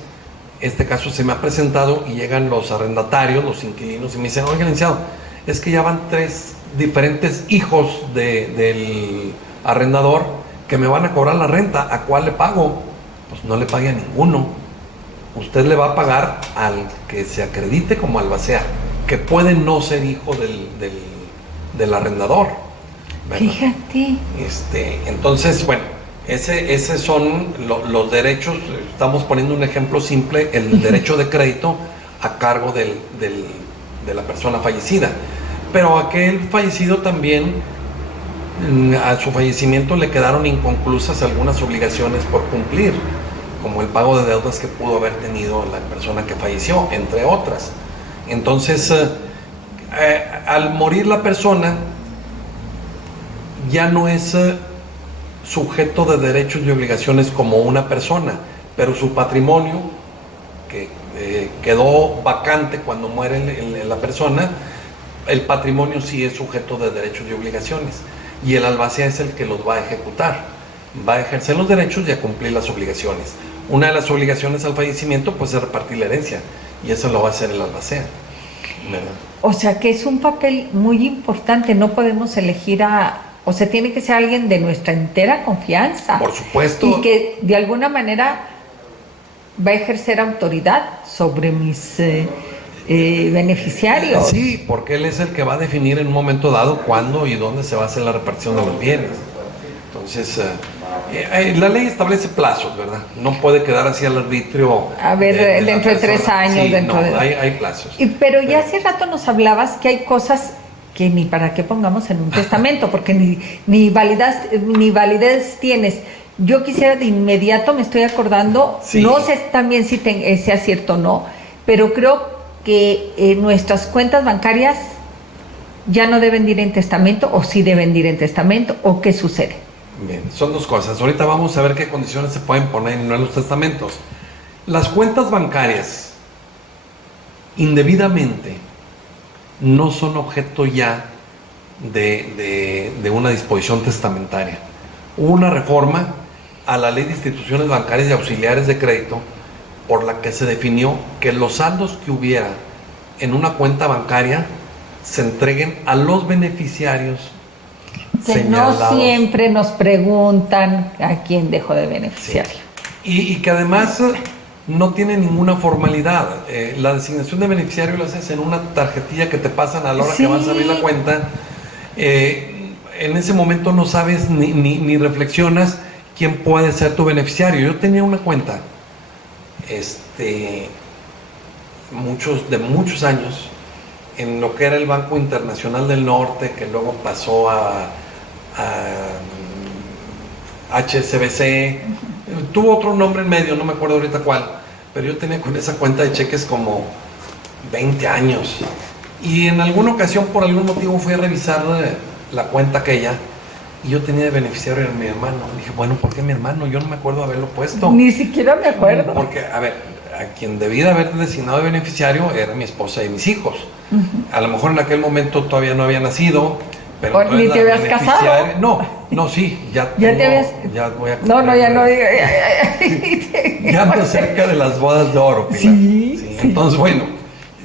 este caso se me ha presentado y llegan los arrendatarios, los inquilinos, y me dicen: oiga, licenciado, es que ya van 3 diferentes hijos del arrendador que me van a cobrar la renta. ¿A cuál le pago? Pues no le pague a ninguno. Usted le va a pagar al que se acredite como albacea, que puede no ser hijo del arrendador, ¿verdad? Fíjate. Entonces, bueno, esos son los derechos. Estamos poniendo un ejemplo simple: el derecho de crédito a cargo de la persona fallecida. Pero a aquel fallecido también, a su fallecimiento le quedaron inconclusas algunas obligaciones por cumplir, como el pago de deudas que pudo haber tenido la persona que falleció, entre otras. Entonces, al morir la persona, ya no es sujeto de derechos y obligaciones como una persona, pero su patrimonio, que quedó vacante cuando muere la persona, el patrimonio sí es sujeto de derechos y obligaciones, y el albacea es el que los va a ejecutar, va a ejercer los derechos y a cumplir las obligaciones. Una de las obligaciones al fallecimiento pues es repartir la herencia, y eso lo va a hacer el albacea, ¿verdad? O sea que es un papel muy importante. No podemos elegir o sea, tiene que ser alguien de nuestra entera confianza. Por supuesto. Y que de alguna manera va a ejercer autoridad sobre mis beneficiarios. Sí, porque él es el que va a definir en un momento dado cuándo y dónde se va a hacer la repartición de los bienes. Entonces, la ley establece plazos, ¿verdad? No puede quedar así al arbitrio. A ver, dentro de 3 años, sí, dentro de... Hay plazos. Pero ya hace rato nos hablabas que hay cosas que ni para qué pongamos en un testamento, porque ni validez tienes. Yo quisiera de inmediato, me estoy acordando, sí. No sé también si sea cierto o no, pero creo que nuestras cuentas bancarias ya no deben ir en testamento, o sí deben ir en testamento, o qué sucede. Bien, son 2 cosas. Ahorita vamos a ver qué condiciones se pueden poner en los testamentos. Las cuentas bancarias indebidamente no son objeto ya de una disposición testamentaria. Hubo una reforma a la Ley de Instituciones Bancarias y Auxiliares de Crédito por la que se definió que los saldos que hubiera en una cuenta bancaria se entreguen a los beneficiarios que señalados. No siempre nos preguntan a quién dejó de beneficiar. Sí. Y que además no tiene ninguna formalidad. La designación de beneficiario la haces en una tarjetilla que te pasan a la hora que vas a abrir la cuenta. En ese momento no sabes ni reflexionas quién puede ser tu beneficiario. Yo tenía una cuenta de muchos años en lo que era el Banco Internacional del Norte, que luego pasó a HSBC, tuvo otro nombre en medio, no me acuerdo ahorita cuál, pero yo tenía con esa cuenta de cheques como 20 años, y en alguna ocasión por algún motivo fui a revisar la cuenta aquella, y yo tenía de beneficiario a mi hermano. Dije, bueno, ¿por qué mi hermano? Yo no me acuerdo haberlo puesto. Ni siquiera me acuerdo. Porque, a ver, a quien debía haber designado de beneficiario era mi esposa y mis hijos. A lo mejor en aquel momento todavía no había nacido, pero ni te habías casado. No, sí, ya te habías... ya voy a ya no. Ya ando cerca de las bodas de oro, Pilar. Sí. Entonces, bueno,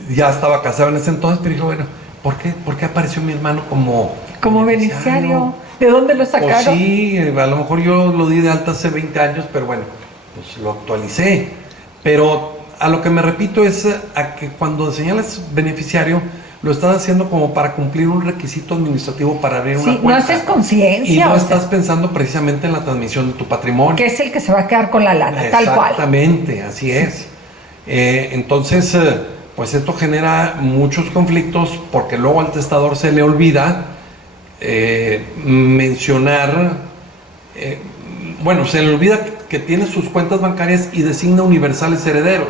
ya estaba casado en ese entonces, pero dije, bueno, ¿Por qué apareció mi hermano como beneficiario? ¿De dónde lo sacaron? Pues sí, a lo mejor yo lo di de alta hace 20 años, pero bueno, pues lo actualicé. Pero a lo que me repito es a que cuando señalas beneficiario, lo estás haciendo como para cumplir un requisito administrativo para abrir una cuenta. No haces conciencia. Y no estás pensando precisamente en la transmisión de tu patrimonio. Que es el que se va a quedar con la lana, tal cual. Exactamente, así es. Entonces, pues esto genera muchos conflictos porque luego al testador se le olvida mencionar, se le olvida que tiene sus cuentas bancarias y designa universales herederos.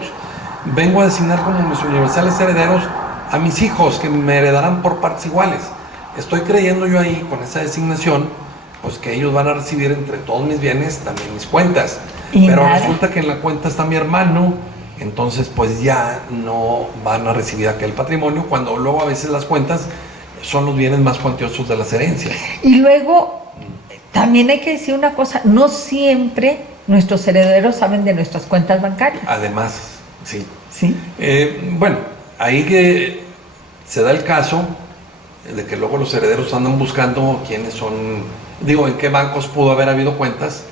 Vengo a designar como mis universales herederos a mis hijos que me heredarán por partes iguales. Estoy creyendo yo ahí con esa designación, pues que ellos van a recibir entre todos mis bienes también mis cuentas. Pero resulta que en la cuenta está mi hermano, entonces pues ya no van a recibir aquel patrimonio, cuando luego a veces las cuentas son los bienes más cuantiosos de las herencias. Y luego también hay que decir una cosa, no siempre nuestros herederos saben de nuestras cuentas bancarias. Además, sí. Sí. Ahí que se da el caso de que luego los herederos andan buscando quiénes son, en qué bancos pudo haber habido cuentas,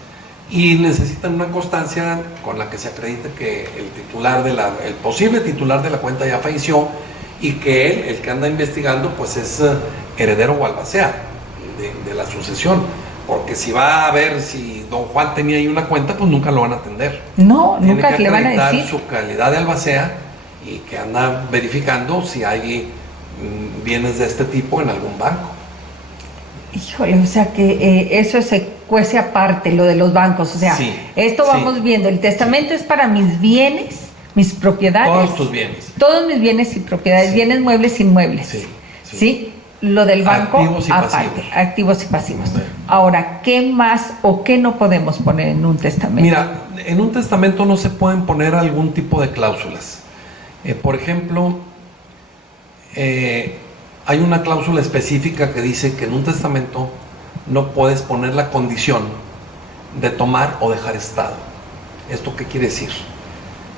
y necesitan una constancia con la que se acredite que el posible titular de la cuenta ya falleció y que él, el que anda investigando, pues es heredero o albacea de la sucesión. Porque si va a ver si don Juan tenía ahí una cuenta, pues nunca lo van a atender. No, nunca le van a decir. Su calidad de albacea y que anda verificando si hay bienes de este tipo en algún banco. Híjole, o sea que eso se cuece aparte, lo de los bancos. O sea, sí, esto vamos viendo. El testamento es para mis bienes, mis propiedades. Todos tus bienes. Todos mis bienes y propiedades, sí. Bienes muebles, inmuebles. Sí. Lo del banco, activos y aparte, pasivos. Activos y pasivos. Ahora, ¿qué más o qué no podemos poner en un testamento? Mira, en un testamento no se pueden poner algún tipo de cláusulas. Por ejemplo, hay una cláusula específica que dice que en un testamento no puedes poner la condición de tomar o dejar estado. ¿Esto qué quiere decir?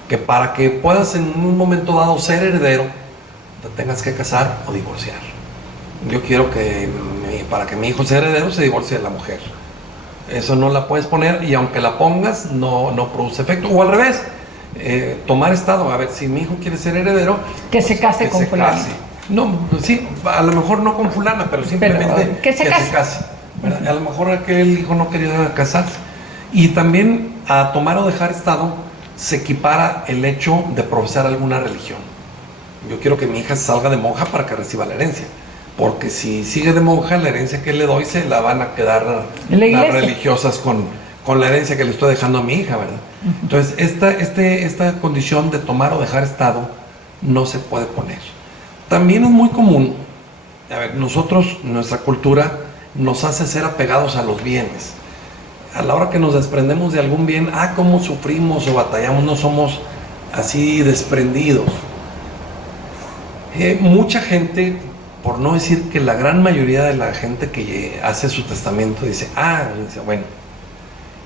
Que para que puedas en un momento dado ser heredero, te tengas que casar o divorciar. Yo quiero que para que mi hijo sea heredero se divorcie de la mujer. Eso no la puedes poner, y aunque la pongas no produce efecto. O al revés, tomar estado. A ver, si mi hijo quiere ser heredero, que se case con fulana. No, sí, a lo mejor no con fulana, pero simplemente que se case. A lo mejor aquel hijo no quería casarse. Y también a tomar o dejar estado se equipara el hecho de profesar alguna religión. Yo quiero que mi hija salga de monja para que reciba la herencia. Porque si sigue de monja, la herencia que le doy se la van a quedar las religiosas con la herencia que le estoy dejando a mi hija, ¿verdad? Uh-huh. Entonces, esta condición de tomar o dejar estado no se puede poner. También es muy común, nosotros, nuestra cultura nos hace ser apegados a los bienes. A la hora que nos desprendemos de algún bien, cómo sufrimos o batallamos, no somos así desprendidos. Mucha gente, por no decir que la gran mayoría de la gente que hace su testamento dice,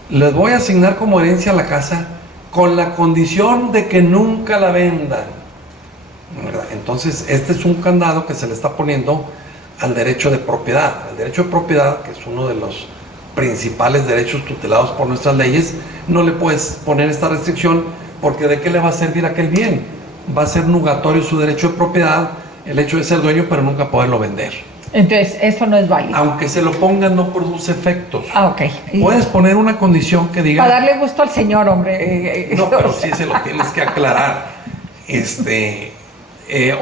les voy a asignar como herencia la casa con la condición de que nunca la vendan, ¿verdad? Entonces este es un candado que se le está poniendo al derecho de propiedad. El derecho de propiedad, que es uno de los principales derechos tutelados por nuestras leyes, no le puedes poner esta restricción, porque ¿de qué le va a servir aquel bien? Va a ser nugatorio su derecho de propiedad, el hecho de ser dueño, pero nunca poderlo vender. Entonces, eso no es válido. Aunque se lo pongan, no produce efectos. Ok. Puedes poner una condición que diga... Para darle gusto al señor, hombre. No, pero sí se lo tienes que aclarar.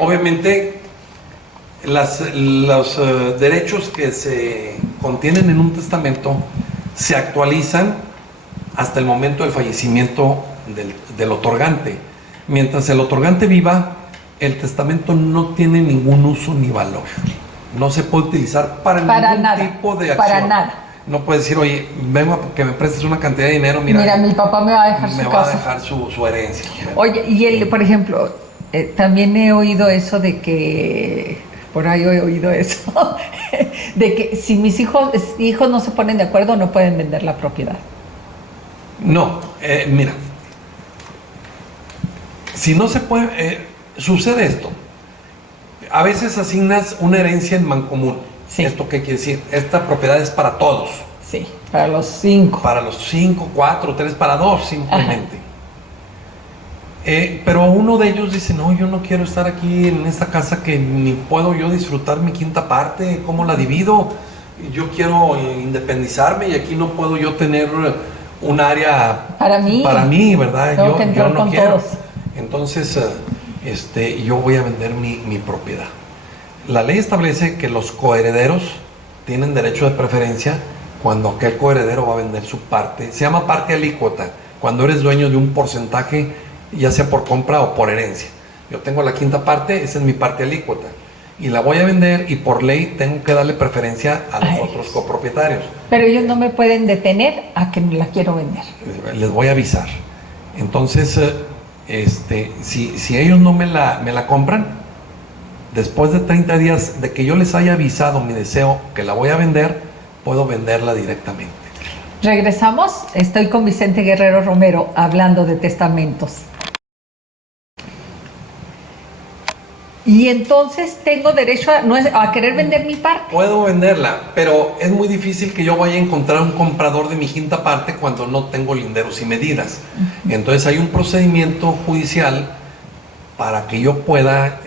Obviamente, los derechos que se contienen en un testamento se actualizan hasta el momento del fallecimiento del otorgante. Mientras el otorgante viva, el testamento no tiene ningún uso ni valor. No se puede utilizar para ningún tipo de acción. Para nada. No puedes decir, oye, vengo a que me prestes una cantidad de dinero, mira mi papá me va a dejar su casa. Me va a dejar su herencia. Oye, y por ejemplo, también he oído eso de que, por ahí he oído eso, de que si mis hijos no se ponen de acuerdo, no pueden vender la propiedad. No, mira, si no se puede, sucede esto. A veces asignas una herencia en mancomún. Sí. ¿Esto qué quiere decir? Esta propiedad es para todos. Sí, para los 5. Para los 5, 4, 3, para 2 simplemente. Pero uno de ellos dice, no, yo no quiero estar aquí en esta casa que ni puedo yo disfrutar mi quinta parte, ¿cómo la divido? Yo quiero independizarme y aquí no puedo yo tener un área para mí, ¿verdad? Yo no quiero. Todos. Entonces, yo voy a vender mi propiedad. La ley establece que los coherederos tienen derecho de preferencia cuando aquel coheredero va a vender su parte. Se llama parte alícuota, cuando eres dueño de un porcentaje, ya sea por compra o por herencia. Yo tengo la quinta parte, esa es mi parte alícuota, y la voy a vender y por ley tengo que darle preferencia a los otros copropietarios. Pero ellos no me pueden detener a que la quiero vender. Les voy a avisar. Entonces, si ellos no me la compran, después de 30 días de que yo les haya avisado mi deseo que la voy a vender, puedo venderla directamente. Regresamos, estoy con Vicente Guerrero Romero hablando de testamentos. Y entonces tengo derecho a querer vender mi parte. Puedo venderla, pero es muy difícil que yo vaya a encontrar un comprador de mi quinta parte cuando no tengo linderos y medidas. Entonces hay un procedimiento judicial para que yo pueda,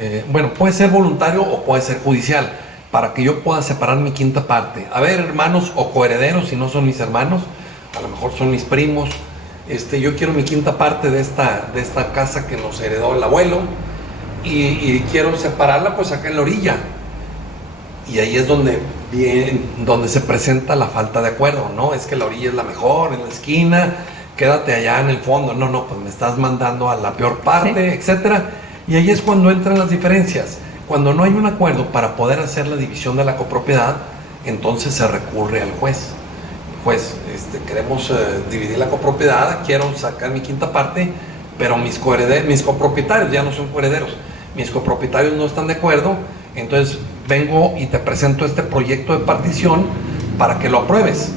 puede ser voluntario o puede ser judicial, para que yo pueda separar mi quinta parte. A ver, hermanos o coherederos, si no son mis hermanos, a lo mejor son mis primos, yo quiero mi quinta parte de esta casa que nos heredó el abuelo, y quiero separarla pues acá en la orilla. Y ahí es donde se presenta la falta de acuerdo, ¿no? Es que la orilla es la mejor, en la esquina, quédate allá en el fondo. No, pues me estás mandando a la peor parte, ¿sí? Etcétera. Y ahí es cuando entran las diferencias. Cuando no hay un acuerdo para poder hacer la división de la copropiedad, entonces se recurre al juez. Juez, queremos dividir la copropiedad, quiero sacar mi quinta parte, pero mis copropietarios ya no son coherederos. Mis copropietarios no están de acuerdo, entonces vengo y te presento este proyecto de partición para que lo apruebes.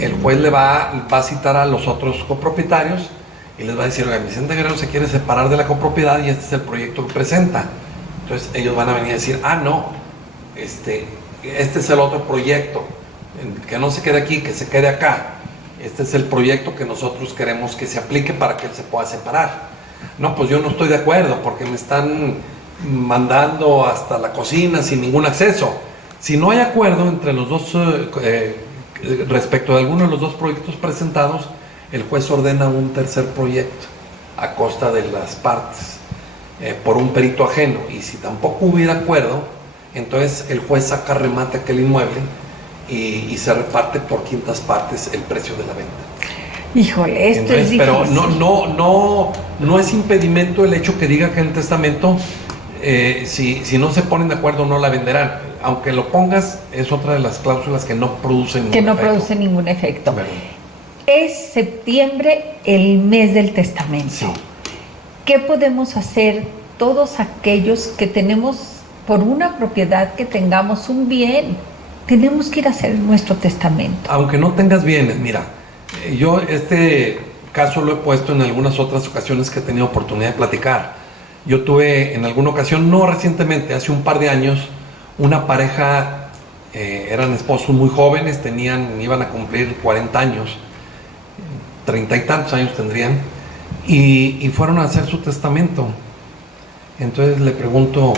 El juez le va a citar a los otros copropietarios y les va a decir, oiga, Vicente Guerrero se quiere separar de la copropiedad y este es el proyecto que presenta. Entonces ellos van a venir a decir, no, este es el otro proyecto, que no se quede aquí, que se quede acá. Este es el proyecto que nosotros queremos que se aplique para que él se pueda separar. No, pues yo no estoy de acuerdo porque me están mandando hasta la cocina sin ningún acceso. Si no hay acuerdo entre los dos, respecto de alguno de los dos proyectos presentados, el juez ordena un tercer proyecto a costa de las partes, por un perito ajeno. Y si tampoco hubiera acuerdo, entonces el juez saca remate aquel inmueble y se reparte por quintas partes el precio de la venta. Híjole, esto entonces, es difícil. Pero no es impedimento el hecho que diga que en el testamento, si no se ponen de acuerdo, no la venderán. Aunque lo pongas, es otra de las cláusulas que no produce ningún efecto. Bueno. Es septiembre el mes del testamento. Sí. ¿Qué podemos hacer todos aquellos que tenemos, por una propiedad que tengamos un bien? Tenemos que ir a hacer nuestro testamento. Aunque no tengas bienes, mira, yo este caso lo he puesto en algunas otras ocasiones que he tenido oportunidad de platicar. Yo tuve en alguna ocasión, no recientemente, hace un par de años, una pareja, eran esposos muy jóvenes, iban a cumplir 40 años, 30 y tantos años tendrían, y fueron a hacer su testamento. Entonces les pregunto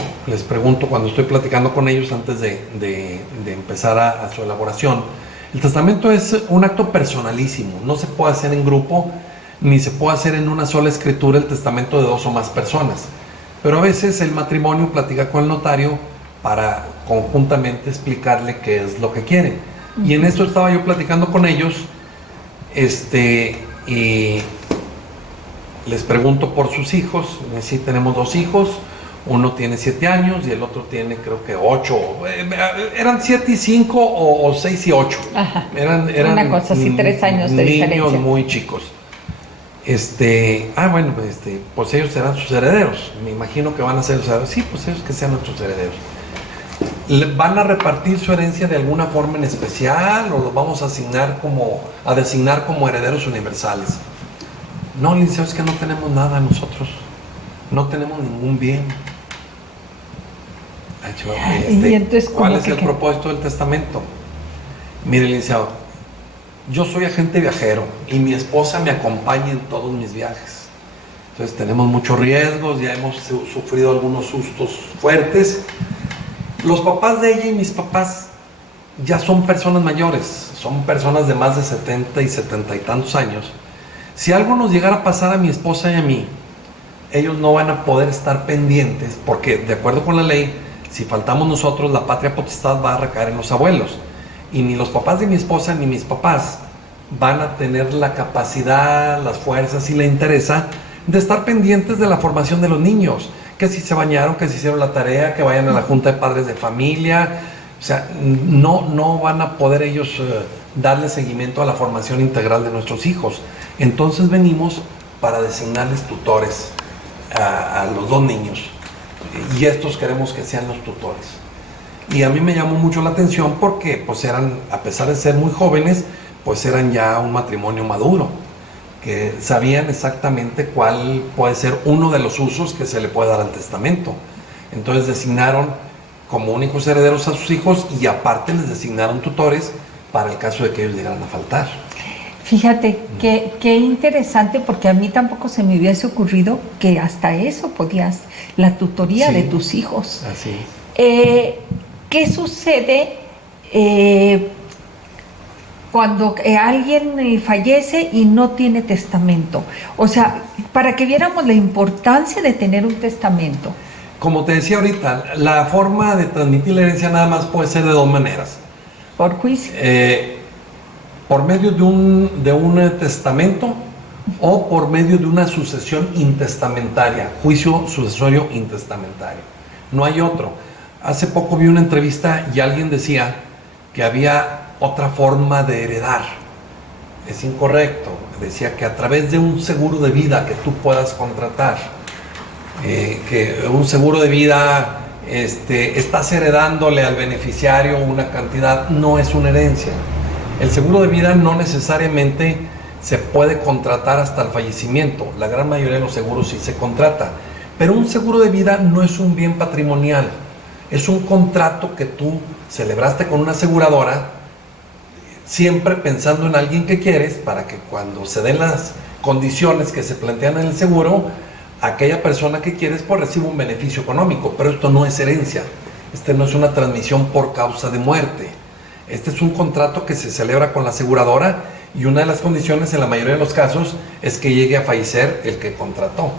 cuando estoy platicando con ellos antes de empezar a su elaboración. El testamento es un acto personalísimo, no se puede hacer en grupo, ni se puede hacer en una sola escritura el testamento de 2 o más personas. Pero a veces el matrimonio platica con el notario para conjuntamente explicarle qué es lo que quiere. Y en esto estaba yo platicando con ellos, y les pregunto por sus hijos. Sí, tenemos 2 hijos, uno tiene 7 años y el otro tiene creo que 8, eran 7 y 5 o 6 y 8. Ajá. Eran una cosa así, 3 años de diferencia. Niños muy chicos. Pues ellos serán sus herederos. Me imagino que van a ser sus herederos. Sí, pues ellos que sean nuestros herederos. ¿Van a repartir su herencia de alguna forma en especial o los vamos a designar como herederos universales? No, licenciado, es que no tenemos nada nosotros. No tenemos ningún bien. Y entonces, ¿cuál es el propósito del testamento? Mire, licenciado, yo soy agente viajero y mi esposa me acompaña en todos mis viajes. Entonces tenemos muchos riesgos, ya hemos sufrido algunos sustos fuertes. Los papás de ella y mis papás ya son personas mayores, son personas de más de 70 y 70 y tantos años. Si algo nos llegara a pasar a mi esposa y a mí, ellos no van a poder estar pendientes, porque de acuerdo con la ley, si faltamos nosotros, la patria potestad va a recaer en los abuelos. Y ni los papás de mi esposa ni mis papás van a tener la capacidad, las fuerzas y la interés de estar pendientes de la formación de los niños, que si se bañaron, que si hicieron la tarea, que vayan a la junta de padres de familia. O sea, no van a poder ellos darle seguimiento a la formación integral de nuestros hijos. Entonces venimos para designarles tutores a los dos niños, y estos queremos que sean los tutores. Y a mí me llamó mucho la atención porque pues eran, a pesar de ser muy jóvenes, pues eran ya un matrimonio maduro, que sabían exactamente cuál puede ser uno de los usos que se le puede dar al testamento. Entonces designaron como únicos herederos a sus hijos y aparte les designaron tutores para el caso de que ellos llegaran a faltar. Fíjate, qué interesante, porque a mí tampoco se me hubiese ocurrido que hasta eso podías, la tutoría de tus hijos. Así es. ¿Qué sucede cuando alguien fallece y no tiene testamento? O sea, para que viéramos la importancia de tener un testamento. Como te decía ahorita, la forma de transmitir la herencia nada más puede ser de dos maneras. ¿Por juicio? Por medio de un testamento o por medio de una sucesión intestamentaria, juicio sucesorio intestamentario. No hay otro. Hace poco vi una entrevista y alguien decía que había otra forma de heredar. Es incorrecto. Decía que a través de un seguro de vida que tú puedas contratar, que un seguro de vida estás heredándole al beneficiario una cantidad, no es una herencia. El seguro de vida no necesariamente se puede contratar hasta el fallecimiento. La gran mayoría de los seguros sí se contrata. Pero un seguro de vida no es un bien patrimonial. Es un contrato que tú celebraste con una aseguradora, siempre pensando en alguien que quieres, para que cuando se den las condiciones que se plantean en el seguro, aquella persona que quieres pues reciba un beneficio económico. Pero esto no es herencia. No es una transmisión por causa de muerte. Este es un contrato que se celebra con la aseguradora y una de las condiciones en la mayoría de los casos es que llegue a fallecer el que contrató.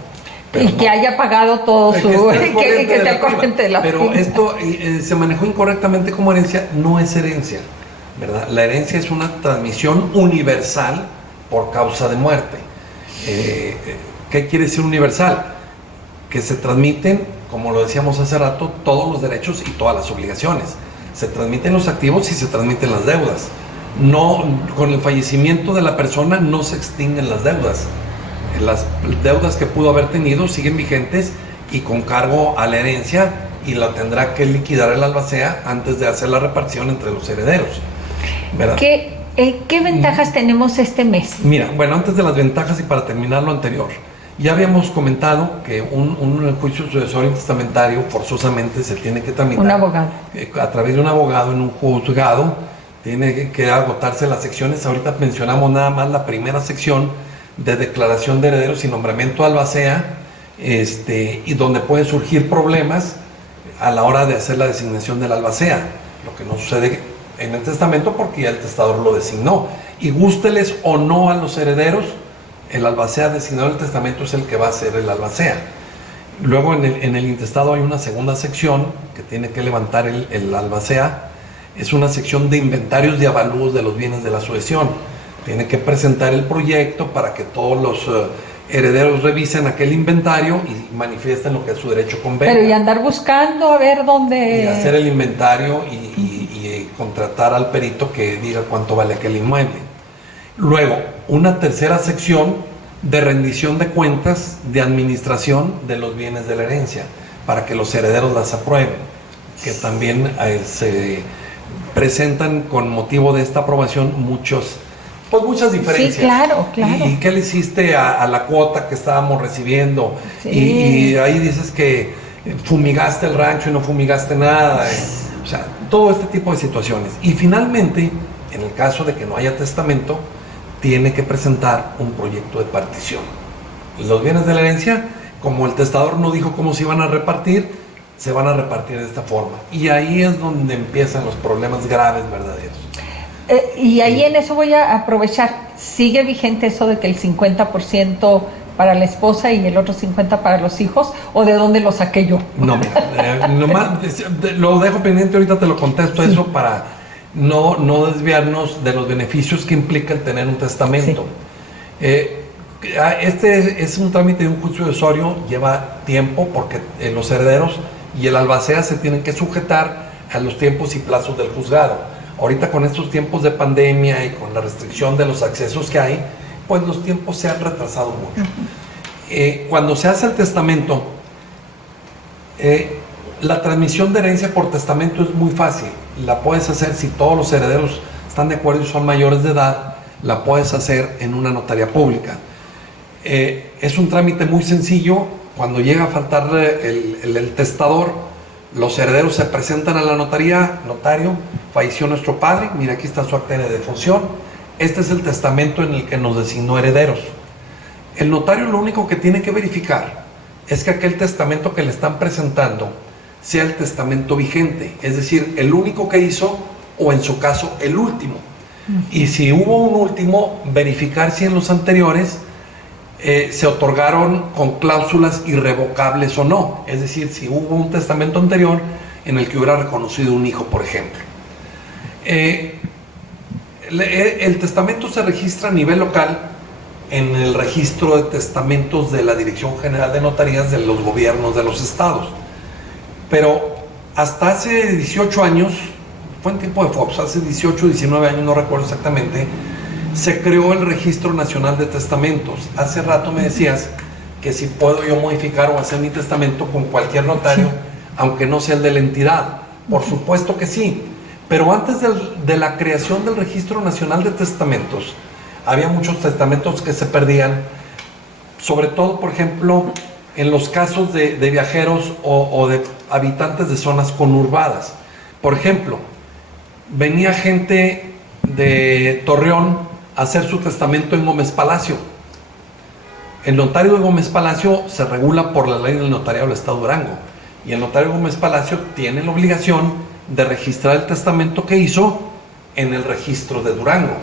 Pero y que haya pagado todo su... que esté al corriente de la Pero prima. Esto se manejó incorrectamente como herencia. No es herencia, ¿verdad? La herencia es una transmisión universal por causa de muerte. ¿Qué quiere decir universal? Que se transmiten, como lo decíamos hace rato, todos los derechos y todas las obligaciones. Se transmiten los activos y se transmiten las deudas. No, con el fallecimiento de la persona no se extinguen las deudas. Las deudas que pudo haber tenido siguen vigentes y con cargo a la herencia, y la tendrá que liquidar el albacea antes de hacer la repartición entre los herederos, ¿verdad? ¿Qué ventajas tenemos este mes? Mira, bueno, antes de las ventajas y para terminar lo anterior, ya habíamos comentado que un juicio sucesorio intestamentario forzosamente se tiene que tramitar. Un abogado. A través de un abogado en un juzgado, tiene que agotarse las secciones. Ahorita mencionamos nada más la primera sección de declaración de herederos y nombramiento albacea, y donde pueden surgir problemas a la hora de hacer la designación del albacea, lo que no sucede en el testamento porque ya el testador lo designó. Y gústeles o no a los herederos, el albacea designado en el testamento es el que va a ser el albacea. Luego en el intestado hay una segunda sección que tiene que levantar el albacea. Es una sección de inventarios y avalúos de los bienes de la sucesión. Tiene que presentar el proyecto para que todos los herederos revisen aquel inventario y manifiesten lo que es su derecho convenga. Pero y andar buscando a ver dónde... Y hacer el inventario y contratar al perito que diga cuánto vale aquel inmueble. Luego, una tercera sección de rendición de cuentas de administración de los bienes de la herencia, para que los herederos las aprueben, que también se presentan con motivo de esta aprobación muchas diferencias. Sí, claro. ¿Y qué le hiciste a la cuota que estábamos recibiendo? Sí. Y ahí dices que fumigaste el rancho y no fumigaste nada, o sea, todo este tipo de situaciones. Y finalmente, en el caso de que no haya testamento, tiene que presentar un proyecto de partición. Los bienes de la herencia, como el testador no dijo cómo se iban a repartir, se van a repartir de esta forma. Y ahí es donde empiezan los problemas graves verdaderos. Y ahí en eso voy a aprovechar. ¿Sigue vigente eso de que el 50% para la esposa y el otro 50% para los hijos? ¿O de dónde lo saqué yo? No, mira, nomás lo dejo pendiente, ahorita te lo contesto, sí. Eso para no desviarnos de los beneficios que implica el tener un testamento. Sí. Este es un trámite de un juicio desusorio, lleva tiempo porque los herederos y el albacea se tienen que sujetar a los tiempos y plazos del juzgado. Ahorita con estos tiempos de pandemia y con la restricción de los accesos que hay, pues los tiempos se han retrasado mucho. Cuando se hace el testamento, la transmisión de herencia por testamento es muy fácil. La puedes hacer si todos los herederos están de acuerdo y son mayores de edad, la puedes hacer en una notaría pública. Es un trámite muy sencillo. Cuando llega a faltar el testador, los herederos se presentan a la notaría. Notario, falleció nuestro padre, mira, aquí está su acta de defunción, este es el testamento en el que nos designó herederos. El notario lo único que tiene que verificar es que aquel testamento que le están presentando sea el testamento vigente, es decir, el único que hizo, o en su caso el último. Y si hubo un último, verificar si en los anteriores se otorgaron con cláusulas irrevocables o no, es decir, si hubo un testamento anterior en el que hubiera reconocido un hijo, por ejemplo. El testamento se registra a nivel local en el registro de testamentos de la Dirección General de Notarías de los gobiernos de los estados, pero hasta hace 18 años, fue en tiempo de Fox, hace 18, 19 años, no recuerdo exactamente, se creó el Registro Nacional de Testamentos. Hace rato me decías que si puedo yo modificar o hacer mi testamento con cualquier notario, sí, aunque no sea el de la entidad. Por supuesto que sí, pero antes de la creación del Registro Nacional de Testamentos, había muchos testamentos que se perdían, sobre todo, por ejemplo, en los casos de viajeros o de habitantes de zonas conurbadas. Por ejemplo, venía gente de Torreón a hacer su testamento en Gómez Palacio. El notario de Gómez Palacio se regula por la ley del notariado del Estado de Durango, y el notario de Gómez Palacio tiene la obligación de registrar el testamento que hizo en el registro de Durango.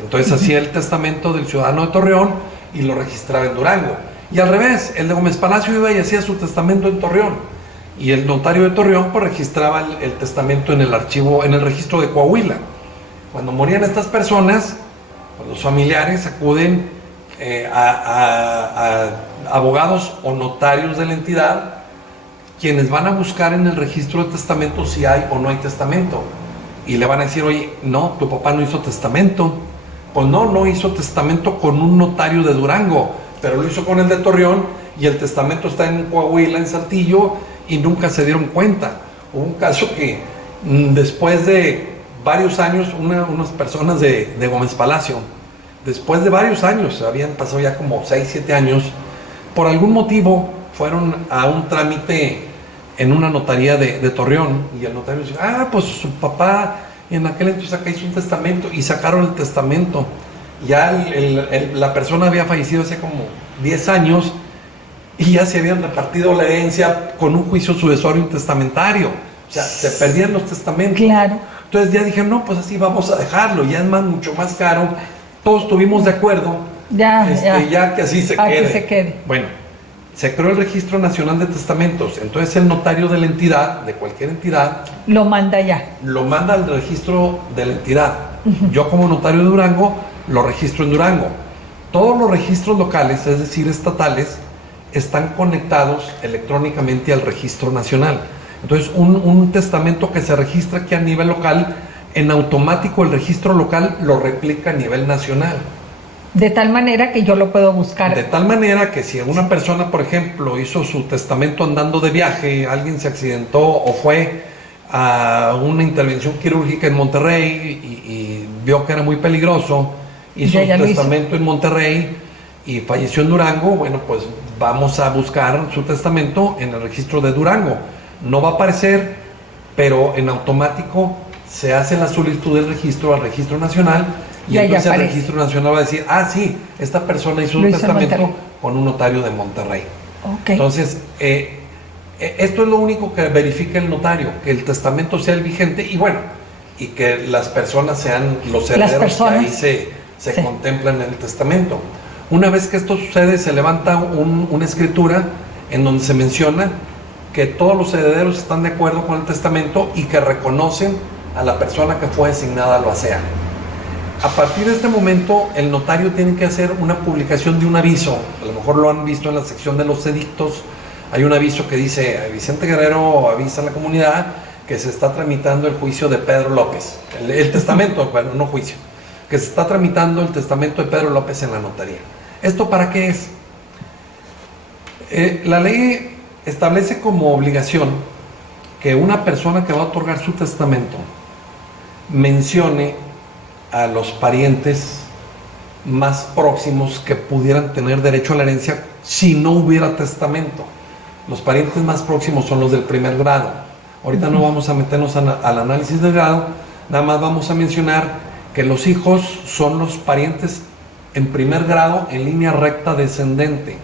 Entonces hacía el testamento del ciudadano de Torreón y lo registraba en Durango. Y al revés, el de Gómez Palacio iba y hacía su testamento en Torreón, y el notario de Torreón pues registraba el testamento en el archivo, en el registro de Coahuila. Cuando morían estas personas, pues los familiares acuden a abogados o notarios de la entidad, quienes van a buscar en el registro de testamento si hay o no hay testamento, y le van a decir: oye, no, tu papá no hizo testamento. Pues no hizo testamento con un notario de Durango, pero lo hizo con el de Torreón, y el testamento está en Coahuila, en Saltillo, y nunca se dieron cuenta. Hubo un caso que después de varios años, unas personas de Gómez Palacio, después de varios años, habían pasado ya como 6, 7 años, por algún motivo fueron a un trámite en una notaría de Torreón, y el notario dice: pues su papá en aquel entonces acá hizo un testamento, y sacaron el testamento. Ya la persona había fallecido hace como 10 años, y ya se habían repartido la herencia con un juicio sucesorio intestamentario. O sea, se perdían los testamentos. Claro. Entonces ya dije: no, pues así vamos a dejarlo, ya es mucho más caro. Todos estuvimos de acuerdo, ya que así se quede. Que se quede. Bueno, se creó el Registro Nacional de Testamentos. Entonces el notario de la entidad, de cualquier entidad, lo manda ya. Lo manda al registro de la entidad. Yo, como notario de Durango, lo registro en Durango. Todos los registros locales, es decir, estatales, están conectados electrónicamente al Registro Nacional. Entonces, un testamento que se registra aquí a nivel local, en automático el registro local lo replica a nivel nacional. De tal manera que yo lo puedo buscar. De tal manera que si una persona, por ejemplo, hizo su testamento andando de viaje, alguien se accidentó o fue a una intervención quirúrgica en Monterrey y vio que era muy peligroso, hizo su testamento en Monterrey y falleció en Durango, bueno, pues vamos a buscar su testamento en el registro de Durango. No va a aparecer, pero en automático se hace la solicitud del registro al Registro Nacional y entonces el Registro Nacional va a decir, ah, sí, esta persona hizo un testamento con un notario de Monterrey. Okay. Entonces, esto es lo único que verifica el notario, que el testamento sea el vigente y bueno, y que las personas sean los herederos que ahí se contemplan en el testamento. Una vez que esto sucede, se levanta una escritura en donde se menciona que todos los herederos están de acuerdo con el testamento y que reconocen a la persona que fue designada albacea. A partir de este momento, el notario tiene que hacer una publicación de un aviso. A lo mejor lo han visto en la sección de los edictos. Hay un aviso que dice, Vicente Guerrero avisa a la comunidad que se está tramitando el juicio de Pedro López. El testamento, bueno, no juicio. Que se está tramitando el testamento de Pedro López en la notaría. ¿Esto para qué es? La ley establece como obligación que una persona que va a otorgar su testamento mencione a los parientes más próximos que pudieran tener derecho a la herencia si no hubiera testamento. Los parientes más próximos son los del primer grado. Ahorita no vamos a meternos al análisis del grado, nada más vamos a mencionar que los hijos son los parientes en primer grado en línea recta descendente.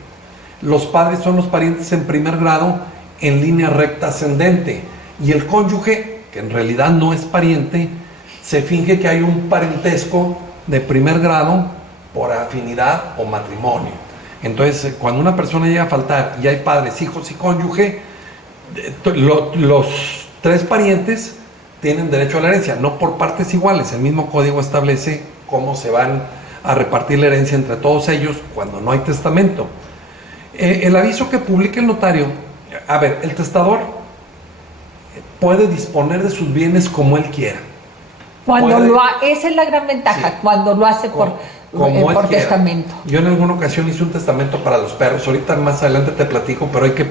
Los padres son los parientes en primer grado en línea recta ascendente. Y el cónyuge, que en realidad no es pariente, se finge que hay un parentesco de primer grado por afinidad o matrimonio. Entonces, cuando una persona llega a faltar y hay padres, hijos y cónyuge, los tres parientes tienen derecho a la herencia, no por partes iguales. El mismo código establece cómo se van a repartir la herencia entre todos ellos cuando no hay testamento. El aviso que publica el notario, a ver, el testador puede disponer de sus bienes como él quiera. Esa es la gran ventaja, sí, cuando lo hace por testamento. Yo en alguna ocasión hice un testamento para los perros, ahorita más adelante te platico, pero hay que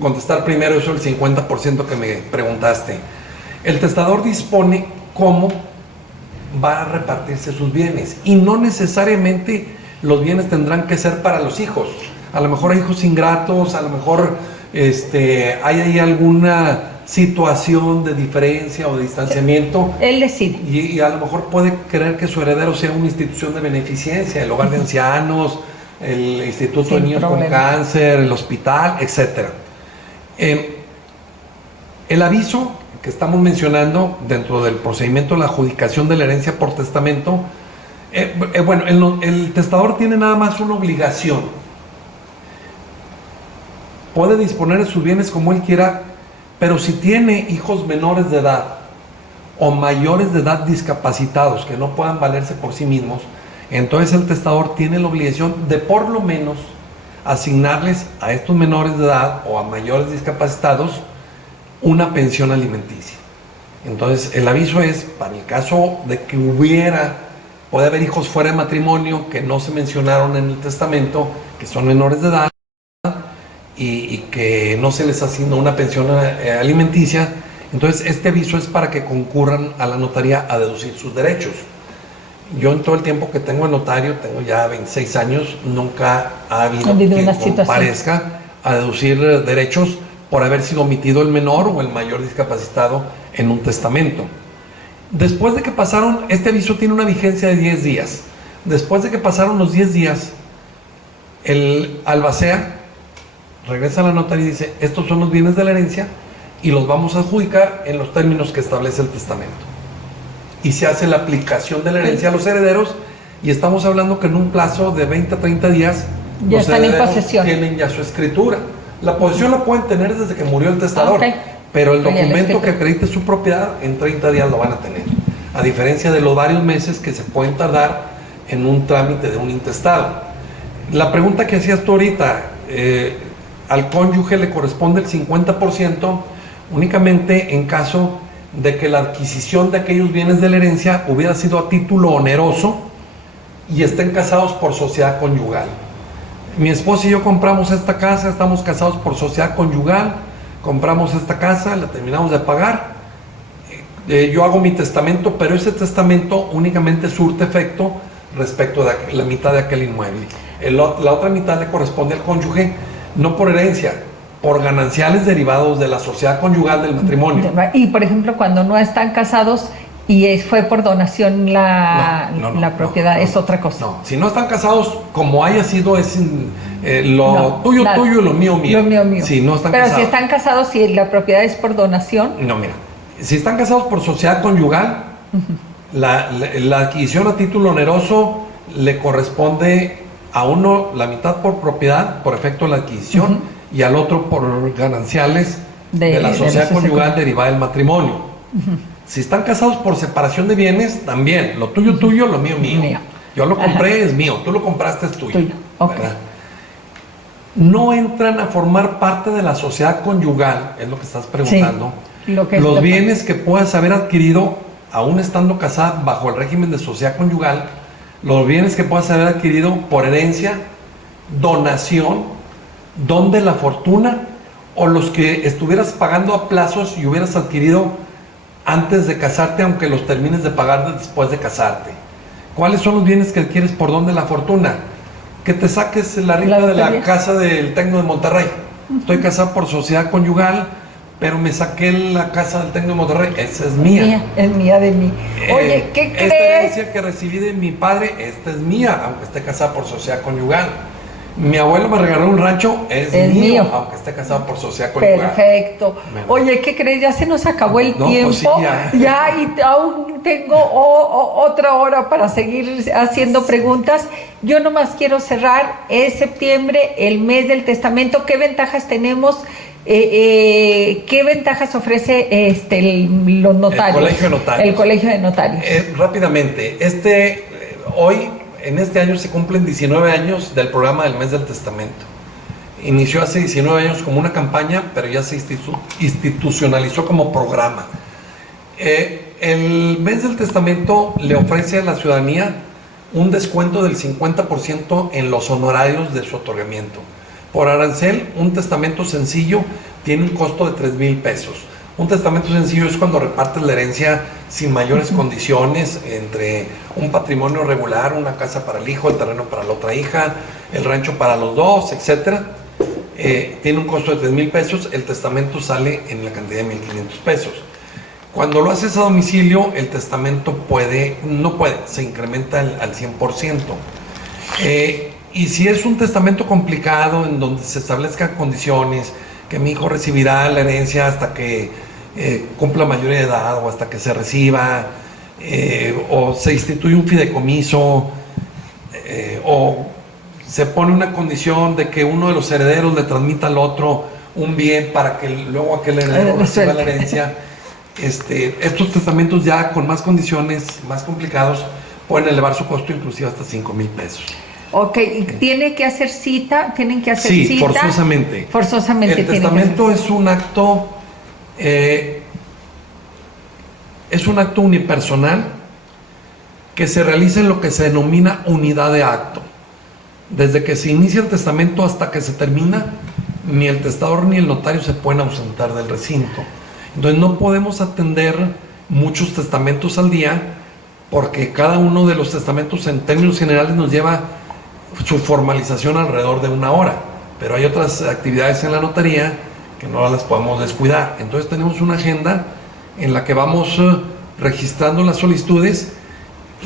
contestar primero eso, el 50% que me preguntaste. El testador dispone cómo va a repartirse sus bienes y no necesariamente los bienes tendrán que ser para los hijos. A lo mejor hay hijos ingratos, a lo mejor hay ahí alguna situación de diferencia o de distanciamiento. Él decide. Y a lo mejor puede querer que su heredero sea una institución de beneficencia, el hogar de ancianos, el Instituto de Niños con Cáncer, el hospital, etc. El aviso que estamos mencionando dentro del procedimiento de la adjudicación de la herencia por testamento, el testador tiene nada más una obligación. Puede disponer de sus bienes como él quiera, pero si tiene hijos menores de edad o mayores de edad discapacitados que no puedan valerse por sí mismos, entonces el testador tiene la obligación de por lo menos asignarles a estos menores de edad o a mayores discapacitados una pensión alimenticia. Entonces el aviso es para el caso de que puede haber hijos fuera de matrimonio que no se mencionaron en el testamento, que son menores de edad y que no se les asigna una pensión alimenticia. Entonces este aviso es para que concurran a la notaría a deducir sus derechos. Yo en todo el tiempo que tengo de notario, tengo ya 26 años, nunca ha habido quien comparezca a deducir derechos por haber sido omitido el menor o el mayor discapacitado en un testamento. Después de que pasaron, este aviso tiene una vigencia de 10 días. Después de que pasaron los 10 días, el albacea regresa a la notaría y dice, estos son los bienes de la herencia y los vamos a adjudicar en los términos que establece el testamento. Y se hace la aplicación de la herencia a los herederos y estamos hablando que en un plazo de 20 a 30 días ya los están en herederos posesión. Tienen ya su escritura. La posesión la pueden tener desde que murió el testador, pero el documento que acredite su propiedad en 30 días lo van a tener, a diferencia de los varios meses que se pueden tardar en un trámite de un intestado. La pregunta que hacías tú ahorita, al cónyuge le corresponde el 50% únicamente en caso de que la adquisición de aquellos bienes de la herencia hubiera sido a título oneroso y estén casados por sociedad conyugal. Mi esposa y yo compramos esta casa, estamos casados por sociedad conyugal, compramos esta casa, la terminamos de pagar, yo hago mi testamento, pero ese testamento únicamente surte efecto respecto de la mitad de aquel inmueble. La otra mitad le corresponde al cónyuge, no por herencia, por gananciales derivados de la sociedad conyugal del matrimonio. Y por ejemplo, cuando no están casados y fue por donación la propiedad, es otra cosa. No, si no están casados, como haya sido, es tuyo y lo mío. Lo mío. Si no están Pero casados. si están casados, si la propiedad es por donación. No, mira, si están casados por sociedad conyugal, la adquisición a título oneroso le corresponde a uno la mitad por propiedad, por efecto de la adquisición, y al otro por gananciales de la sociedad conyugal derivada del matrimonio. Si están casados por separación de bienes, también, lo tuyo, lo mío. Yo lo compré, es mío, tú lo compraste, es tuyo. Okay. No entran a formar parte de la sociedad conyugal, es lo que estás preguntando, los bienes que puedas haber adquirido, aún estando casada bajo el régimen de sociedad conyugal, los bienes que puedas haber adquirido por herencia, donación, don de la fortuna, o los que estuvieras pagando a plazos y hubieras adquirido antes de casarte, aunque los termines de pagar después de casarte. ¿Cuáles son los bienes que adquieres por don de la fortuna? Que te saques la rifa de la casa del Tecno de Monterrey. Estoy casado por sociedad conyugal, pero me saqué la casa del Tecno de Monterrey. Esa es mía. Es mía de mí. Oye, ¿qué crees? Esta herencia que recibí de mi padre, esta es mía, aunque esté casada por sociedad conyugal. Mi abuelo me regaló un rancho, es mío, aunque esté casado por sociedad conyugal. Perfecto. Oye, ¿qué crees? Ya se nos acabó el tiempo. Pues sí, ya, y aún tengo otra hora para seguir haciendo preguntas. Yo nomás quiero cerrar. Es septiembre, el mes del testamento. ¿Qué ventajas tenemos? ¿Qué ventajas ofrece los notarios? El Colegio de Notarios. Rápidamente, hoy, en este año se cumplen 19 años del programa del mes del testamento. Inició hace 19 años como una campaña, pero ya se institucionalizó como programa. El mes del testamento le ofrece a la ciudadanía un descuento del 50% en los honorarios de su otorgamiento. Por arancel, un testamento sencillo tiene un costo de 3,000 pesos. Un testamento sencillo es cuando repartes la herencia sin mayores condiciones entre un patrimonio regular, una casa para el hijo, el terreno para la otra hija, el rancho para los dos, etc. Tiene un costo de 3,000 pesos, el testamento sale en la cantidad de 1,500 pesos. Cuando lo haces a domicilio, el testamento se incrementa al 100%. Y si es un testamento complicado en donde se establezcan condiciones, que mi hijo recibirá la herencia hasta que cumpla mayoría de edad o hasta que se reciba, o se instituye un fideicomiso, o se pone una condición de que uno de los herederos le transmita al otro un bien para que luego aquel heredero reciba la herencia. Estos testamentos ya con más condiciones, más complicados, pueden elevar su costo inclusive hasta 5,000 pesos. Ok, ¿tienen que hacer cita? Sí, forzosamente. El testamento es un acto unipersonal que se realiza en lo que se denomina unidad de acto. Desde que se inicia el testamento hasta que se termina, ni el testador ni el notario se pueden ausentar del recinto. Entonces no podemos atender muchos testamentos al día, porque cada uno de los testamentos en términos generales nos lleva su formalización alrededor de 1 hora, pero hay otras actividades en la notaría que no las podemos descuidar. Entonces tenemos una agenda en la que vamos registrando las solicitudes,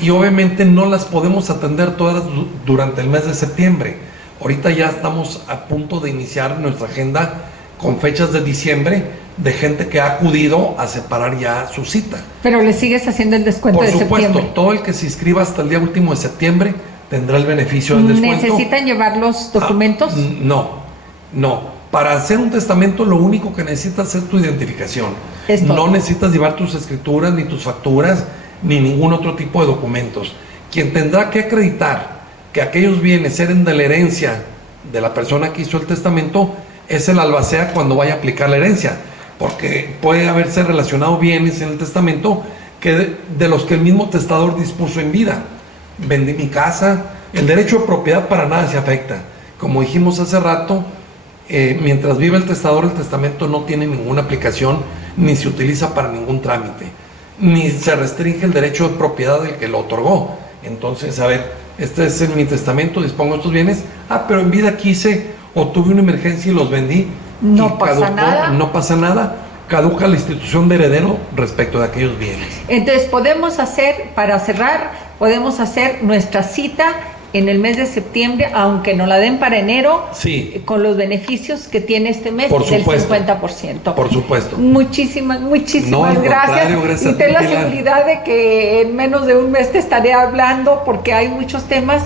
y obviamente no las podemos atender todas durante el mes de septiembre. Ahorita ya estamos a punto de iniciar nuestra agenda con fechas de diciembre de gente que ha acudido a separar ya su cita. Pero le sigues haciendo el descuento de septiembre. Por supuesto, todo el que se inscriba hasta el día último de septiembre tendrá el beneficio del descuento. ¿Necesitan llevar los documentos? No. Para hacer un testamento lo único que necesitas es tu identificación. No necesitas llevar tus escrituras, ni tus facturas, ni ningún otro tipo de documentos. Quien tendrá que acreditar que aquellos bienes eran de la herencia de la persona que hizo el testamento es el albacea cuando vaya a aplicar la herencia, porque puede haberse relacionado bienes en el testamento de los que el mismo testador dispuso en vida. Vendí mi casa, el derecho de propiedad para nada se afecta. Como dijimos hace rato, mientras vive el testador, el testamento no tiene ninguna aplicación, ni se utiliza para ningún trámite, ni se restringe el derecho de propiedad del que lo otorgó. Entonces, este es en mi testamento, dispongo estos bienes, pero en vida quise o tuve una emergencia y los vendí. No y pasa nada. No pasa nada, caduca la institución de heredero respecto de aquellos bienes. Entonces podemos hacer, para cerrar, podemos hacer nuestra cita en el mes de septiembre, aunque no la den para enero, sí, con los beneficios que tiene este mes por del supuesto, 50%. Por supuesto. Muchísimas gracias. Y ten la seguridad de que en menos de un mes te estaré hablando, porque hay muchos temas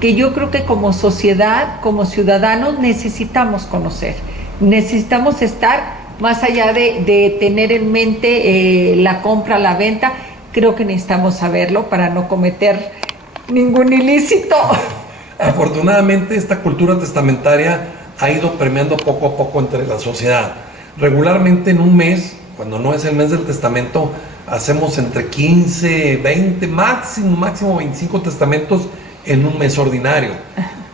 que yo creo que como sociedad, como ciudadanos, necesitamos conocer. Necesitamos estar más allá de tener en mente la compra, la venta. Creo que necesitamos saberlo para no cometer ningún ilícito. Afortunadamente esta cultura testamentaria ha ido premiando poco a poco entre la sociedad. Regularmente en un mes, cuando no es el mes del testamento, hacemos entre 15, 20, máximo 25 testamentos en un mes ordinario.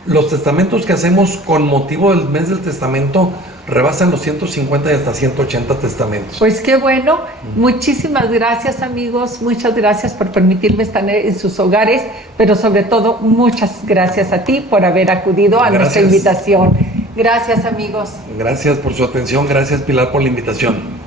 Los testamentos que hacemos con motivo del mes del testamento rebasan los 150 y hasta 180 testamentos. Pues qué bueno. Muchísimas gracias, amigos. Muchas gracias por permitirme estar en sus hogares, pero sobre todo muchas gracias a ti por haber acudido a nuestra invitación. Gracias, amigos. Gracias por su atención. Gracias, Pilar, por la invitación.